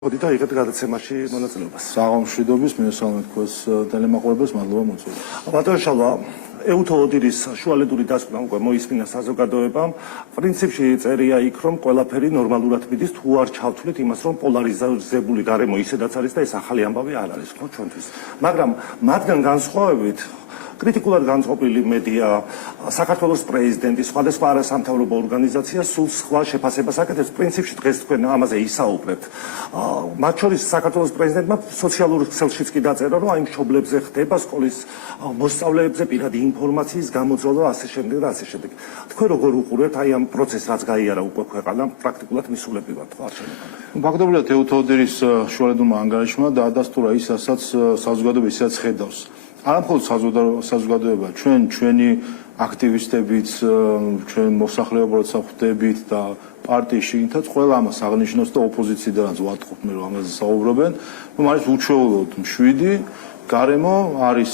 Odita იღეთ გადაცემაში მონაწილეობას. საღამშვიდობის მიესალმეთ თქვენს ტელემაყურებელს, მადლობა მოწვევით. ბატონო შალვა, ეუთო ოდირის შუალედური დასკვნა უკვე მოისმინა საზოგადოებამ. პრინციპში წერია იქ, რომ ყველაფერი ნორმალურად მიდის, თუ არ ჩავთვლით იმას, რომ პოლარიზებული გარემო ისედაც არის და ეს ახალი ამბავი არ არის, ხო, ჩვენთვის. მაგრამ მათგან განსხვავებით კრიტიკულად განწყობილი მედია, საქართველოს პრეზიდენტი, სხვადასხვა არასამთავრობო ორგანიზაცია სულ სხვა შეფასებას აკეთებს. პრინციპში დღეს თქვენ ამაზე ისაუბრებთ. მათ შორის საქართველოს პრეზიდენტმა სოციალურ ქსელშიც კი დაწერა, რომ აი მშობლებზე ხდება სკოლის მოსწავლეებზე პირადი ინფორმაციის გამოძალვა ასე შემდეგ და ასე შემდეგ. თქვენ როგორ უყურებთ აი ამ პროცესს, რაც გაიარა უკვე ქვეყანამ, პრაქტიკულად მისულები ვართ ხო არ შეიძლება. ფაქტობრივად ეუთო ოდირის შუალედურმა ანგარიშმა დაადასტურა ის, რასაც საზოგადოება ისაც ხედავს. არამხოლოდ საზოგადოება, ჩვენი აქტივისტებიც, ჩვენ მოსახლეობა როცა ხვდებით და პარტიის შიგნითაც ყველა ამას აღნიშნავს და ოპოზიციიდანაც ვატყობ მე რომ ამაზე საუბრობენ, რომ არის უჩვეულოდ მშვიდი გარემო, არის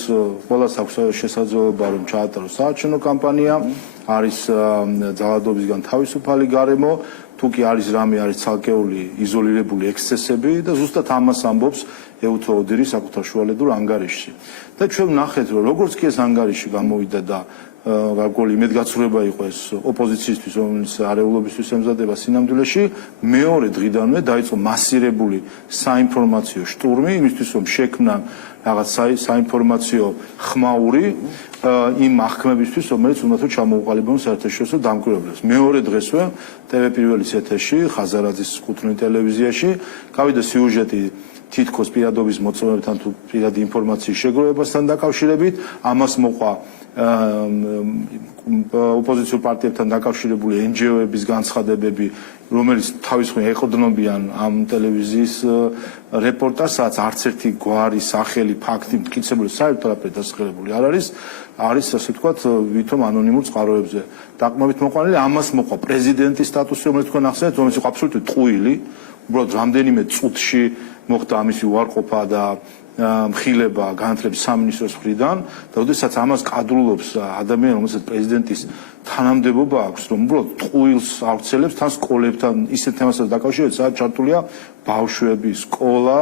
ყველას აქვს შესაძლებლობა რომ ჩაატაროს საარჩევნო კამპანია, არის ძალადობისგან თავისუფალი გარემო, თუ კი არის რამე არის ცალკეული იზოლირებული ექსცესები და ზუსტად ამას ამბობს ეუთო ოდირი საკუთარ შუალედურ ანგარიშში. და ჩვენ ვნახეთ რომ როგორც კი ეს ანგარიში გამოვიდა და გარკვეული იმედგაცრუება იყო ეს ოპოზიციისთვის, რომელიც არეულობისთვის ემზადება სინამდვილეში, მეორე დღიდანვე დაიწყო მასირებული საინფორმაციო შტურმი იმისთვის, რომ შექმნან რაღაც საინფორმაციო ხმაური იმ აღქმებისთვის, რომელიც უნდა თუ ჩამოუყალიბონ საერთაშორისო დამკვირვებლებს. მეორე დღესვე ტევე პირველის ეთერში, ხაზარაძის კუთვნილ ტელევიზიაში გავიდა სიუჟეტი თითქოს პირადობის მოწმობებთან თუ პირადი ინფორმაციის შეგროვებასთან დაკავშირებით, ამას მოყვა ოპოზიციურ პარტიებთან დაკავშირებული NGO-ების განცხადებები, რომელიც თავისუფლად ეყრდნობიან ამ ტელევიზიის რეპორტაჟს, არც ერთი გვარი, სახელი, ფაქტი, მტკიცებული საერთოდ არაფერი დასახელებული არ არის, ასე ვთქვათ, ვითომ ანონიმურ წყაროებზე დაყრდნობით მოყვანილი, ამას მოყვა პრეზიდენტის სტატუსი, რომელიც თქვენ ახსენეთ, რომელიც იყო აბსოლუტურად ტყუილი, უბრალოდ რამდენიმე წუთში მოხდა ამისი უარყოფა და მხილება განათლების სამინისტროს მხრიდან და ოდესაც ამას კადრულობს ადამიანი, რომელსაც პრეზიდენტის თანამდებობა აქვს, რომ უბრალოდ ტყუილს ავრცელებს თან სკოლებთან ისეთ თემასაც დაკავშირებით, სადაც ჩართულია ბავშვები, სკოლა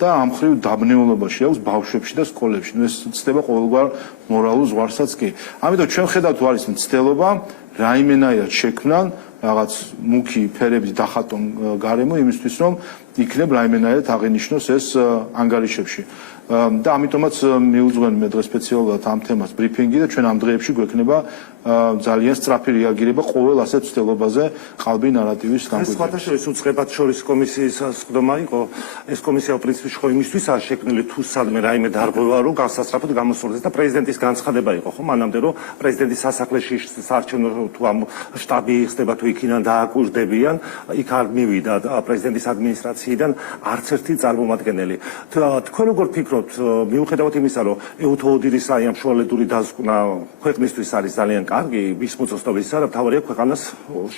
და ამ მხრივ დაბნეულობაში აქვს ბავშვებში და სკოლებში. ეს ცდება ყოველგვარ მორალურ ზღვარსაც კი. ამიტომ ჩვენ ხედავთ არის მცდელობა რაიმენაირად შექმნან რაღაც მუქი ფერების დახატონ გარემო იმისთვის, რომ იქნებ რაიმენაირად აღინიშნოს ეს ანგარიშებში. და ამიტომაც მიუძღვენ მე დღეს სპეციალურად ამ თემას ბრიფინგი და ჩვენ ამ დღეებში გვექნება ძალიან სწრაფი რეაგირება ყოველ ასეთ ცდელობაზე ყალბი ნარატივის განკვეთებაში. ეს სხვათა შორის უწყებად შორის კომისიის სხდომა იყო. ეს კომისია პრინციპში ხო იმისთვისაა შექმნილი, თუ სადმე რაიმე დარღვევა რომ განსასწრაფოდ გამოსწორდეს და პრეზიდენტის განცხადება იყო ხო მანამდე, რომ პრეზიდენტის სასახლეში საარჩევნო თუ ამ შტაბი ხდება თუ იქიდან დააკვირდებიან, იქ არ მივიდა პრეზიდენტის ადმინისტრაციიდან არც ერთი წარმომადგენელი. თქვენ როგორ ფიქრობთ, მიუხედავად იმისა, რომ ეუთო ოდირის აი ამ შუალედური დასკვნა ქვეყნისთვის არის ძალიან კარგი, ის მოწესრიგების არა, თავარია ქვეყანას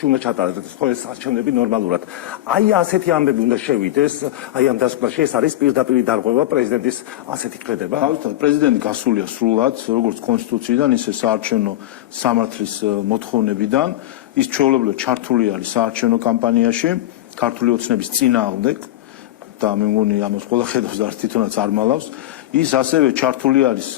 უნდა ჩატარდეს ხო ეს არჩევნები ნორმალურად. აი ასეთი ამბები უნდა შევიდეს, აი ამ დასკვნაში ეს არის პირდაპირ დარღვევა პრეზიდენტის ასეთი ქმედება. თავისთავად პრეზიდენტი გასულია სრულად, როგორც კონსტიტუციიდან, ისე საარჩევნო სამართლის მოთხოვნებიდან, ის ჩვეულებრივად ჩართული არის საარჩევნო კამპანიაში, ქართული ოცნების წინააღმდეგ და მე მგონი ამას ყველა ხედავს და თვითონაც არ მალავს. ის ასევე ჩართული არის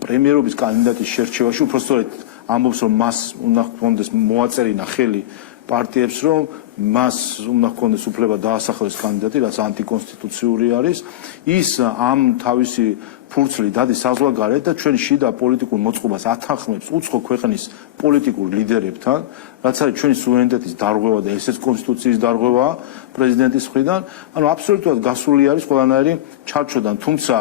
პრემიერობის კანდიდატის შერჩევაში, უпростоრედ ამბობს, რომ მას უნდა ჰქონდეს მოაწერინა ხელი პარტიებს, რომ მას უნდა ჰქონდეს უფლება დაასახელოს კანდიდატი, რაც ანტიკონსტიტუციური არის. ის ამ თავისი ფურცლი დადის საზღვარგარეთ და ჩვენ შიდა პოლიტიკურ მოწყობას ათანხმებს უცხო ქვეყნის პოლიტიკურ ლიდერებთან, რაც არის ჩვენი სუვერენიტეტის დარღვევა და ესეც კონსტიტუციის დარღვევაა პრეზიდენტის მხრიდან. ანუ აბსოლუტურად გასული არის ყველანაირი ჩარჩოდან, თუმცა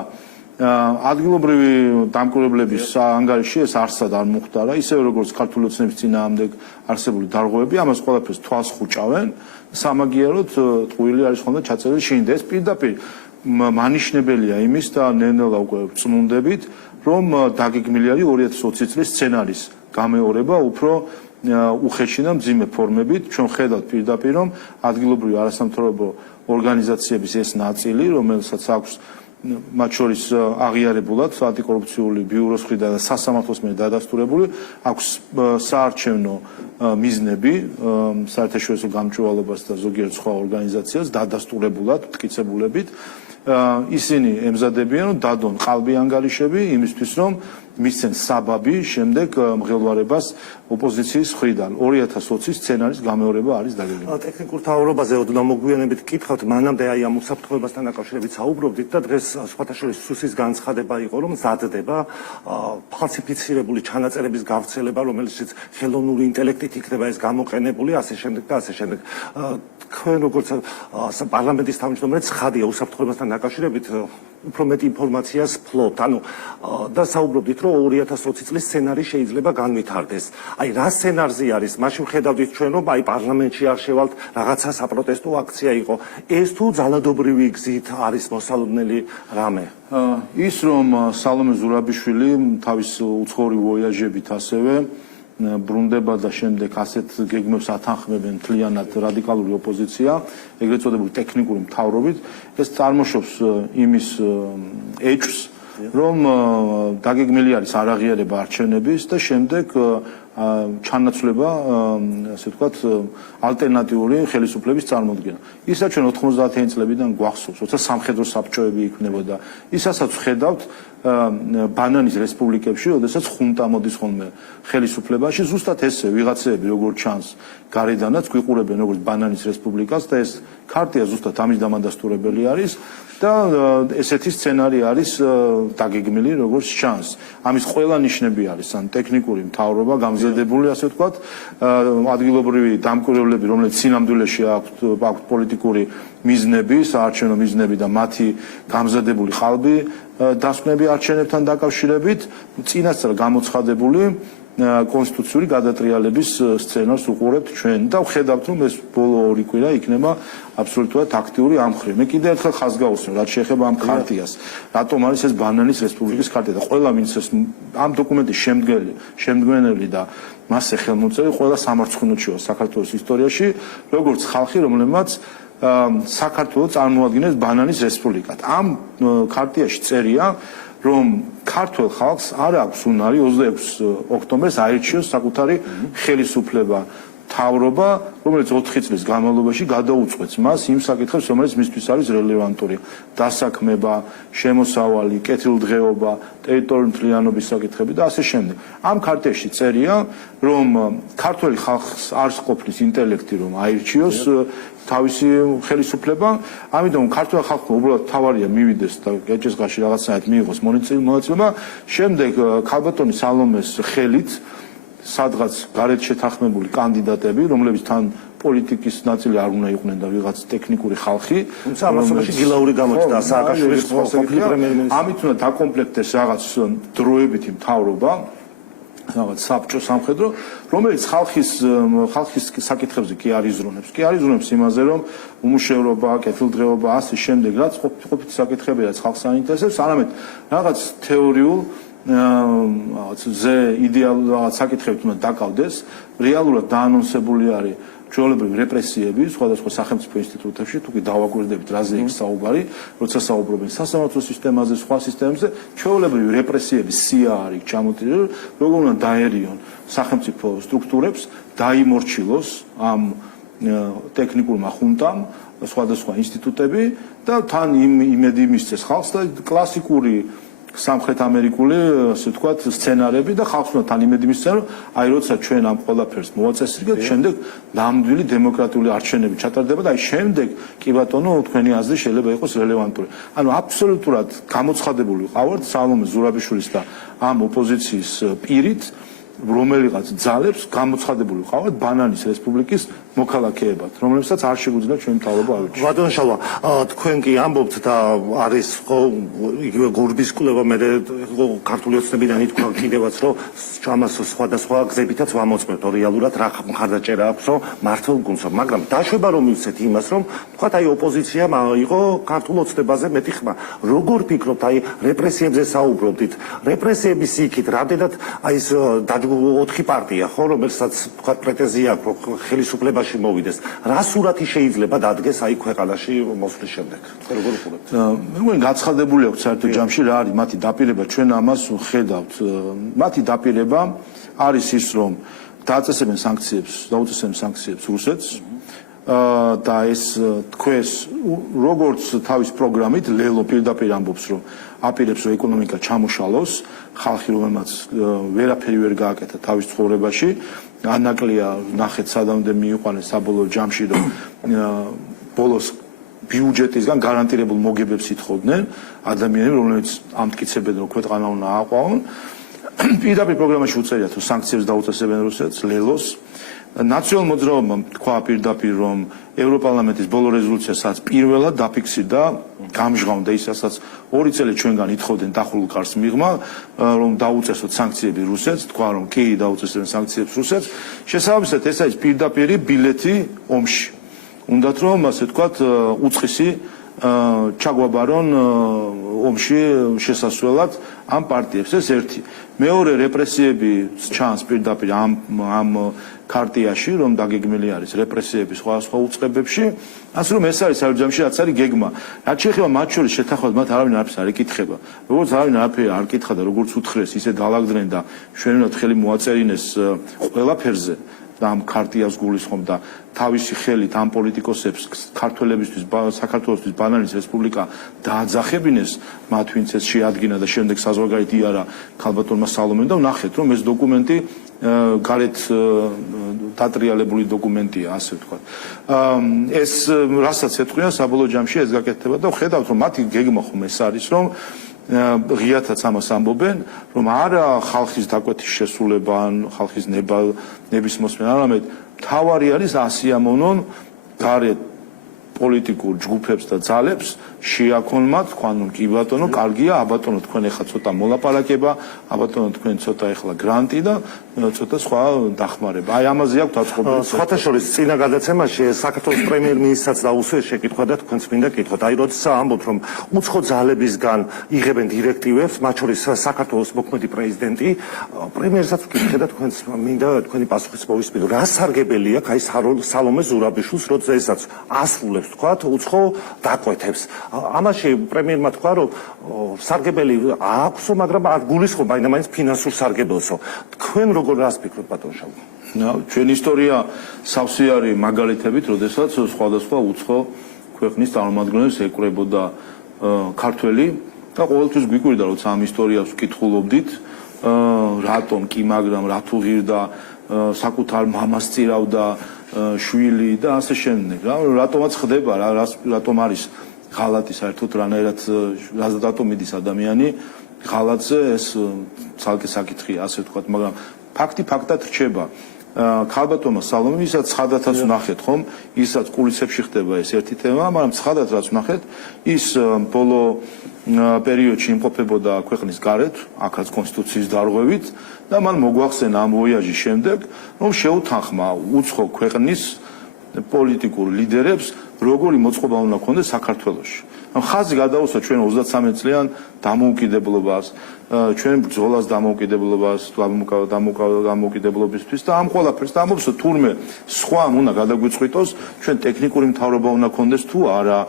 ადგილობრივი დამკვირვებლების ანგარიში ეს არსად არ მოხდარა, ისევე როგორც ქართული ოცნების წინააღმდეგ არსებული დარღვევები, ამას ყველაფერს თვალს ხუჭავენ, სამაგიეროდ ტყუილი არის ხოლმე ჩაწერილი შინ და ეს პირდაპირ მანიშნებელია იმის და ნელ-ნელა უკვე წმუნდებით, რომ დაგეგმილი არის 2020 წლის სცენარის გამეორება უფრო უხეში და მძიმე ფორმებით. ჩვენ ხედავთ პირდაპირ, რომ ადგილობრივი არასამთავრობო ორგანიზაციების ეს ნაწილი, რომელსაც აქვს მათ შორის აღიარებულად ანტიკორუფციული ბიუროს მხრიდან და სასამართლოს მიერ დადასტურებული აქვს საარჩევნო მიზნები საერთაშორისო გამჭვირვალობას და ზოგიერთ სხვა ორგანიზაციას დადასტურებულად მტკიცებულებით ისინი ემზადებიან რომ დადონ ყალბი ანგარიშები იმისთვის რომ მისცენ საბაბი შემდეგ მღელვარებას ოპოზიციის მხრიდან 2020-ის სცენარის გამეორება არის დაგეგმილი. ტექნიკურ თავრობაზე ოდნავ მოგვიანებით გკითხავთ, მანამდე აი ამ უსაფრთხოებასთან დაკავშირებით საუბრობდით და დღეს სხვათა შორის სუსის განცხადება იყო, რომ მზადდება ფალსიფიცირებული ჩანაწერების გავრცელება, რომელიც ხელოვნური ინტელექტით იქნება ეს გამოყენებული, ასე შემდეგ და ასე შემდეგ. თქვენ როგორც პარლამენტის თავმჯდომარე ცხადია უსაფრთხოებასთან დაკავშირებით უფრო მეტ ინფორმაციას ფლობთ. ანუ და საუბრობდით, რომ 2020 წლის სცენარი შეიძლება განვითარდეს. აი რა სცენარზე არის? მაშინ ხედავდით ჩვენ, რომ აი პარლამენტში არ შევალთ, რაღაცა საპროტესტო აქცია იყო. ეს თუ ძალადობრივი გზით არის მოსალოდნელი რამე? ის რომ სალომე ზურაბიშვილი თავის უცხოური ვოიაჟებით ასევე ბრუნდება და შემდეგ ასეთ გეგმებს ათანხმებენ მთლიანად რადიკალური ოპოზიცია, ეგრეთ წოდებული ტექნიკური მთავრობით, ეს წარმოშობს იმის ეჭვს, რომ დაგეგმილი არის არაღიარება არჩევნების და შემდეგ ჩანაცვლება, ასე ვთქვათ, ალტერნატიული ხელისუფლების წარმოქმნა. ისაც ჩვენ 90-იანი წლებიდან გვახსოვს, როცა სამხედრო საბჭოები იქნებოდა. ისასაც ვხედავთ ბანანის რესპუბლიკებში, როდესაც ხუნტა მოდის ხოლმე ხელისუფლებაში, ზუსტად ესე ვიღაცები როგორც ჩანს გარედანაც გვიყურებენ როგორც ბანანის რესპუბლიკას და ეს ქარტია ზუსტად ამის დამადასტურებელი არის და ესეთი სცენარი არის დაგეგმილი როგორც ჩანს. ამის ყველა ნიშნები არის ან ტექნიკური მთავრობა გამზადებული, ასე ვთქვათ, ადგილობრივი დამკვირვებლები, რომლებიც სინამდვილეში აქვთ პოლიტიკური მიზნები, საარჩევნო მიზნები და მათი გამზადებული ყალბი დასკვნები არჩევნებთან დაკავშირებით, წინასწარ გამოცხადებული კონსტიტუციური გადატრიალების სცენარს უყურებთ ჩვენ და ვხედავთ, რომ ეს ბოლო 2 კვირა იქნება აბსოლუტურად აქტიური ამ მხრივ. მე კიდევ ერთხელ ხაზს გავუსვენ, რაც შეეხება ამ ქარტიას. რატომ არის ეს ბანანის რესპუბლიკის ქარტია და ყველა ვინც ეს ამ დოკუმენტის შემდგენელი და მასზე ხელმოწერი ყველა სამარცხინოთშია საქართველოს ისტორიაში, როგორც ხალხი, რომლებმაც საქართველოს წარმოადგენს ბანანის რესპუბლიკად. ამ ქარტიაში წერია რომ ქართულ ხალხს არ აქვს უნარი 26 ოქტომბერს აირჩიოს საკუთარი ხელისუფლება, მთავრობა, რომელიც 4 წლის განმავლობაში გადაუწყვეტს მას იმ საკითხებს, რომელიც მისთვის არის რელევანტური: დასაქმება, შემოსავალი, კეთილდღეობა, ტერიტორიული მთლიანობის საკითხები და ასე შემდეგ. ამ ქარტიაში წერია, რომ ქართული ხალხს არ ყოფნის ინტელექტი, რომ აირჩიოს თავისი ხელისუფლება, ამიტომ ქართულ ხალხმა უბრალოდ თავარია მივიდეს და ეჭესგაში რაღაცნაირად მიიღოს მონაწილეობა, შემდეგ ქალბატონი სალომეს ხელით სადღაც გარეთ შეთანხმებული კანდიდატები, რომლებიც თან პოლიტიკის ნაწილი არ უნდა იყვნენ და ვიღაც ტექნიკური ხალხი, თუმცა ამასობაში გილაური გამოჩნდა სააკაშვილის ყოფილი პრემიერ-მინისტრი. ამით უნდა დაკომპლექტდეს რაღაც დროებითი მთავრობა, რაღაც საბჭო სამხედრო, რომელიც ხალხის საკითხებზე კი არ იზრუნებს. კი არ იზრუნებს იმაზე, რომ უმუშევრობა, კეთილდღეობა, ასე შემდეგ, რაც ყოფილი საკითხები, რაც ხალხს აინტერესებს, არამედ რაღაც თეორიულ რაღაც ზე იდეალურ რაღაც საკითხებით უნდა დაკავდეს. რეალურად დაანონსებული არის ჩვეულებრივი რეპრესიები სხვადასხვა სახელმწიფო ინსტიტუტებში, თუ კი დავაკვირდებით რაზე იქ საუბარი, როცა საუბრობენ სასამართლო სისტემაზე, სხვა სისტემებზე, ჩვეულებრივი რეპრესიების სია არის ჩამოტირებული, როგორ უნდა დაერიონ სახელმწიფო სტრუქტურებს, დაიმორჩილოს ამ ტექნიკურმა ხუნტამ სხვადასხვა ინსტიტუტები და თან იმედი მისცეს ხალხს და კლასიკური სამხრეთ ამერიკული, ასე ვთქვათ, სცენარები და ხალხს უნდა თან იმედი მისცენ, რომ აი როცა ჩვენ ამ ყველაფერს მოვაწესრიგებთ, შემდეგ ნამდვილი დემოკრატიული არჩევნები ჩატარდება და აი შემდეგ კი ბატონო, თქვენი აზრი შეიძლება იყოს რელევანტური. ანუ აბსოლუტურად გამოცხადებული ვიყავართ სალომე ზურაბიშვილის და ამ ოპოზიციის პირით, რომელიღაც ძალებს გამოცხადებული ვიყავართ ბანანის რესპუბლიკის მოქალაქეებად, რომლებსაც არ შეგვიძლია ჩვენ მთავრობა ავირჩიოთ. ბატონ შალვა, თქვენ კი ამბობთ და არის ხო იგივე გურბის კვლევა, მე ქართული ოცნებიდან ითქვა კიდევაც, რომ ამას სხვადასხვა გზებითაც ვამოწმებთ, რეალურად რა მხარდაჭერა აქვს, რომ მართლ გუნდს, მაგრამ დაშვება რომ მივცეთ იმას, რომ თქვათ აი ოპოზიციამ იყო ქართულ ოცნებაზე მეტი ხმა. როგორ ფიქრობთ, აი რეპრესიებზე საუბრობთ, რეპრესიების იქით, რამდენად აი ეს 4 პარტია ხო, რომელსაც თქვა პრეტენზია აქვს, რომ ხელისუფლებაში მოვიდეს. რა სურათი შეიძლება დადგეს აი ქვეყანაში მოსვლის შემდეგ? თქვენ როგორ უყურებთ? მე მგონი გაცხადებული აქვს საერთო ჯამში რა არის მათი დაპირება, ჩვენ ამას ხედავთ. მათი დაპირება არის ის, რომ დააწესებენ სანქციებს რუსეთს და ეს თქვენს როგორც თავის პროგრამით ლელო პირდაპირ ამბობს, რომ აპირებს რომ ეკონომიკა ჩამოშალოს, ხალხი რომელმაც ვერაფერი ვერ გააკეთა თავის ცხოვრებაში, ანაკლია ნახეთ სადამდე მიიყვანეს საბოლოო ჯამში, რომ ბოლოს ბიუჯეტისგან გარანტირებულ მოგებებს ითხოვდნენ ადამიანები, რომლებიც ამტკიცებენ, რომ ქვეყანა უნდა აყვავონ. პირდაპირ პროგრამაში უწერიათ, რომ სანქციებს დაუწესებენ რუსეთს, ლელოს. ნაციონალურ მოძრაობამ თქვა პირდაპირ, რომ ევროპარლამენტის ბოლო რეზოლუცია, სადაც პირველად დაფიქსირდა, გამჟღავნდა ის, რასაც 2 წელი ჩვენგან ითხოვდნენ დახურულ კარს მიღმა, რომ დაუწესოთ სანქციები რუსეთს, თქვა, რომ კი დაუწესებენ სანქციებს რუსეთს. შესაბამისად, ეს არის პირდაპირი ბილეთი ომში. უნდათ რომ ასე ვთქვათ, უცხისი ჩაგვაბარონ ომში შესასვლელად ამ პარტიებს. ეს ერთი. მეორე რეპრესიები ჩანს პირდაპირ ამ ქარტიაში, რომ დაგეგმილი არის რეპრესიები სხვადასხვა უწყებებში. ასე რომ ეს არის საერთო რაც არის გეგმა. რაც შეეხება მათ შორის შეთანხმებას, მათ არავინ არაფერს არ ეკითხება. როგორც არავინ არაფერი არ ეკითხა და როგორც უთხრეს, ისე დაალაგდნენ და ჩვენებად ხელი მოაწერინეს ყველაფერზე. და ამ ქარტიას გულისხმობ და თავისი ხელით ამ პოლიტიკოსებს ქართველებისთვის საქართველოსთვის ბანანის რესპუბლიკა დააძახებინეს მათ ვინც ეს შეადგინა და შემდეგ საზღვარგარეთ იარა ქალბატონმა სალომემ და ვნახეთ რომ ეს დოკუმენტი გარეთ დატრიალებული დოკუმენტია ასე ვთქვათ. ეს რასაც ეთქვია საბოლოო ჯამში ეს გაკეთდება და ხედავთ რომ მათი გეგმა ხომ ეს არის რომ ღიათაც ამას ამბობენ, რომ არა ხალხის დაკვეთის შესრულება ან ხალხის ნების მოსმენა, არამედ თავარი არის ასიამოვნონ გარეთ პოლიტიკურ ჯგუფებს და ძალებს შეაქონმათ, თქვენ კი ბატონო, კარგია, აბატონო თქვენ ეხლა ცოტა მოლაპარაკება, აბატონო თქვენ ცოტა ეხლა გრანტი და ცოტა სხვა დახმარება. აი ამაზე აქვს დაწყობილი. სხვათა შორის წინა გადაცემაში საქართველოს პრემიერ-მინისტრსაც დაუსვეს შეკითხვა და თქვენც მინდა გითხოთ. აი როცა ამბობთ, რომ უცხო ძალებისგან იღებენ დირექტივებს, მათ შორის საქართველოს მოქმედი პრეზიდენტი, პრემიერსაც ვკითხე და თქვენც მინდა თქვენი პასუხიც მოვისმინო. რა სარგებელი აქვს აი სალომე ზურაბიშვილს, როცა ესაც ასრულებს თქვათ უცხო დაკვეთებს. ამაში პრემიერმა თქვა, რომ სარგებელი აქვს, მაგრამ არ გულისხმობა მაინც ფინანსურ სარგებელსო. თქვენ როგორ რას ფიქრობთ ბატონ შალვა? ჩვენი ისტორია სავსე არის მაგალითებით, როდესაც სხვადასხვა უცხო ქვეყნის წარმომადგენლებს ეკვრებოდა ქართველი და ყოველთვის გვიკვირდა, როცა ამ ისტორიას ვკითხულობდით, რატომ კი, მაგრამ რა თუ ღირდა საკუთარ მამას წირავდა შვილი და ასე შემდეგ. რატომაც ხდება, რატომ არის ღალატი საერთოდ რანაირად რატომ მიდის ადამიანი ღალატზე, ეს ცალკე საკითხია, ასე ვთქვათ, მაგრამ ფაქტი ფაქტად რჩება. ქალბატონმა სალომემ ისაც ცხადათაც ვნახეთ, ხომ? ისაც კულისებში ხდება ეს ერთი თემა, მაგრამ ცხადად რაც ვნახეთ, ის ბოლო პერიოდში იმყოფებოდა ქვეყნის გარეთ, აქაც კონსტიტუციის დარღვევით და მან მოგვახსენა ამ ვოიაჟის შემდეგ, რომ შეუთანხმა უცხო ქვეყნის პოლიტიკურ ლიდერებს როგორი მოწყობა უნდა ქონდეს საქართველოში. ხაზი გადაუსვა ჩვენ 33 წლიან დამოუკიდებლობას, ჩვენ ბრძოლას დამოუკიდებლობისთვის და ამ ყველაფერს და ამბობს თურმე სხვა უნდა გადაგვიწყვიტოს, ჩვენ ტექნიკური მთავრობა უნდა ქონდეს თუ არა,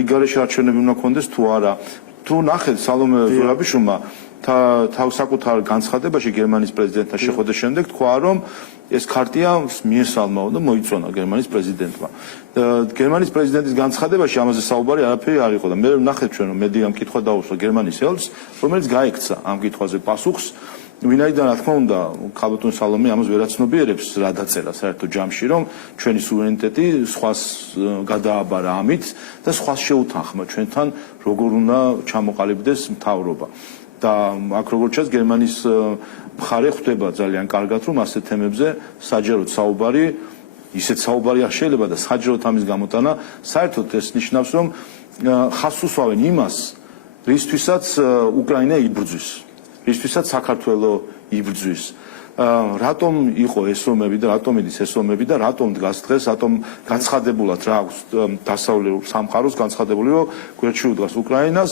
რიგარეში არჩევნები უნდა ქონდეს თუ არა. თუ ნახეთ სალომე ზურაბიშვილმა საკუთარ განცხადებაში გერმანიის პრეზიდენტთან შეხვედრის შემდეგ თქვა, რომ ეს ქარტია მიესალმაო და მოიწონა გერმანიის პრეზიდენტმა. გერმანიის პრეზიდენტის განცხადებაში ამაზე საუბარი არაფერი არ იყო და მე ვნახეთ ჩვენ რომ მედიამ კითხვა დაუსვა გერმანიის ელჩს, რომელიც გაექცა ამ კითხვაზე პასუხს. ვინაიდან რა თქმა უნდა ქალბატონ სალომე ამას ვერაცნობიერებს რა დაწერა საერთო ჯამში, რომ ჩვენი სუვერენიტეტი სხვას გადააბარა ამით და სხვას შეუთანხმა ჩვენთან როგორ უნდა ჩამოყალიბდეს მთავრობა. და აქ როგორც ჩანს გერმანიის მხარე ხვდება ძალიან კარგად რომ ასეთ თემებზე საჯაროდ საუბარი ისეთ საუბარი არ შეიძლება და საჯაროდ ამის გამოტანა საერთოდ ეს ნიშნავს რომ ხაზს უსვავენ იმას რისთვისაც უკრაინა იბრძვის რისთვისაც საქართველო იბრძვის რატომ იყო ეს ომები და რატომ იდის ეს ომები და რატომ დგას დღეს რატომ განცხადებულად რა აქვს დასავლურ სამყაროს განცხადებული რომ გვერდში უდგას უკრაინას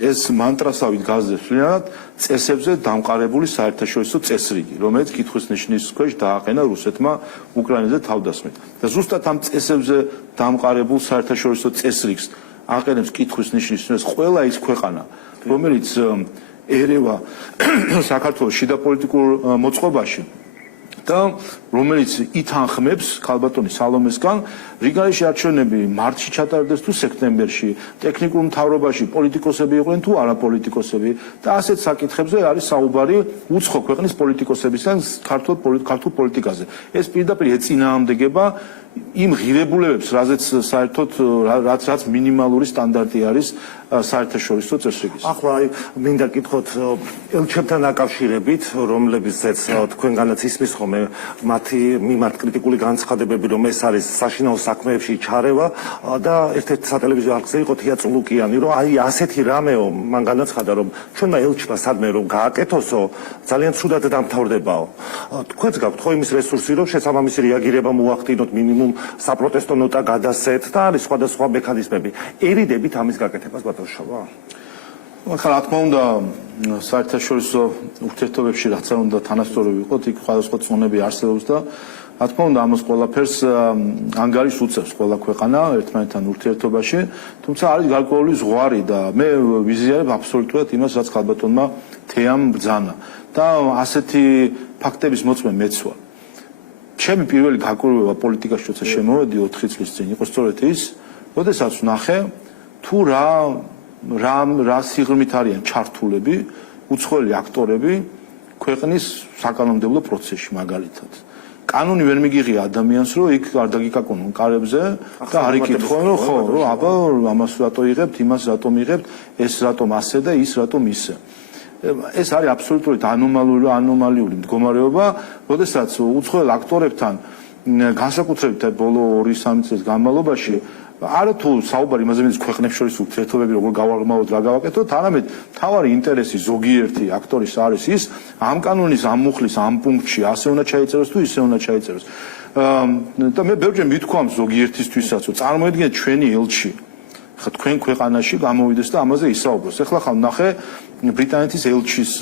ეს მანტრასავით გაზრდებს მთლიანად წესებზე დამყარებული საერთაშორისო წესრიგი, რომელიც კითხვის ნიშნის ქვეშ დააყენა რუსეთმა უკრაინაზე თავდასხმით. და ზუსტად ამ წესებზე დამყარებულ საერთაშორისო წესრიგს აყენებს კითხვის ნიშნის ქვეშ ყველა ის ქვეყანა, რომელიც ერევა საქართველოს შიდა პოლიტიკურ მოწყობაში და რომელიც ითანხმებს ქალბატონი სალომესგან რიგალიში არჩევნები მარტში ჩატარდეს თუ სექტემბერში, ტექნიკურ მთავრობაში პოლიტიკოსები იყვნენ თუ არაპოლიტიკოსები და ასეთ საკითხებზე არის საუბარი უცხო ქვეყნის პოლიტიკოსებისგან ქართულ პოლიტიკაზე. ეს პირდაპირ ეწინააღმდეგება იმ ღირებულებებს, რაზეც საერთოდ რაც მინიმალური სტანდარტი არის საერთაშორისო წესრიგის. ახლა მინდა გითხოთ ელჩებთან დაკავშირებით, რომლებიცაც თქვენგანაც ისმის ხოლმე მათი მიმართ კრიტიკული განცხადებები, რომ ეს არის საშინაო საქმეებში ჩარევა და ერთ-ერთი სატელევიზიო არხზე იყო თია წულუკიანი, რომ აი ასეთი რამეო მან განაცხადა, რომ ჩვენმა ელჩმა სადმე რომ გააკეთოსო, ძალიან ცუდად დამთავრდებაო. თქვენც გაქვთ ხო იმის რესურსი, რომ შესაბამისი რეაგირება მოახდინოთ, მინიმუმ საპროტესტო ნოტა გადასცეთ და არის სხვადასხვა მექანიზმები. ერიდებით ამის გაკეთებას ბატონ შობა? ახლა რა თქმა უნდა საერთაშორისო ურთიერთობებში რაც არ უნდა თანასწორები ვიყოთ, იქ სხვადასხვა წონები არსებობს და რა თქმა უნდა ამას ყველაფერს ანგარიშს უწევს ყველა ქვეყანა ერთმანეთთან ურთიერთობაში, თუმცა არის გარკვეული ზღვარი და მე ვიზიარებ აბსოლუტურად იმას, რაც ქალბატონმა თეამ ბრძანა და ასეთი ფაქტების მოწმე მეც ვარ. ჩემი პირველი გაკვირვება პოლიტიკაში როცა შემოვედი 4 წლის წინ იყო სწორედ ის, როდესაც ვნახე თუ რა სიღრმით არიან ჩართულები, უცხოელი აქტორები ქვეყნის საკანონმდებლო პროცესში მაგალითად. კანონი ვერ მიგიღია ადამიანს, რომ იქ არ დაგიკაკონონ კარებზე და არ იკითხონ, რომ ხო, რომ აბა ამას რატო იღებთ, იმას რატომ იღებთ, ეს რატომ ასე და ის რატომ ისე. ეს არის აბსოლუტურად ანომალიური მდგომარეობა, როდესაც უცხოელ აქტორებთან განსაკუთრებით ბოლო 2-3 წლის განმავლობაში არა თუ საუბარი იმაზე მიდის ქვეყნებს შორის ურთიერთობები როგორ გავაღრმავოთ, რა გავაკეთოთ, არამედ თავარი ინტერესი ზოგიერთი აქტორის არის ის, ამ კანონის, ამ მუხლის, ამ პუნქტში ასე უნდა ჩაიწეროს თუ ისე უნდა ჩაიწეროს. და მე ბევრჯერ მithქვამს ზოგიერთისთვისაც, რომ წარმოედგინეთ ჩვენი ელჩი ხა თქვენ ქვეყანაში გამოვიდეს და ამაზე ისაუბროს. ეხლა ხა ვნახე ბრიტანეთის ელჩის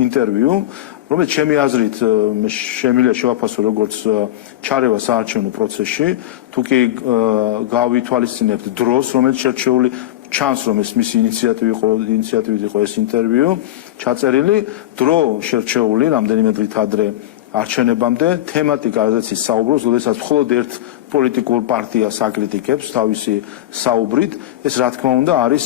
ინტერვიუ, რომელიც ჩემი აზრით შემიძლია შევაფასო როგორც ჩარევა საარჩევნო პროცესში, თუ კი გავითვალისწინებთ დროს, რომელიც შერჩეული ჩანს, რომ ეს მისი ინიციატივით იყო ეს ინტერვიუ ჩაწერილი, დრო შერჩეული რამდენიმე დღით ადრე არჩევნებამდე, თემატიკა, რაზეც ის საუბრობს, როდესაც მხოლოდ ერთ პოლიტიკურ პარტიას აკრიტიკებს თავისი საუბრით, ეს რა თქმა უნდა არის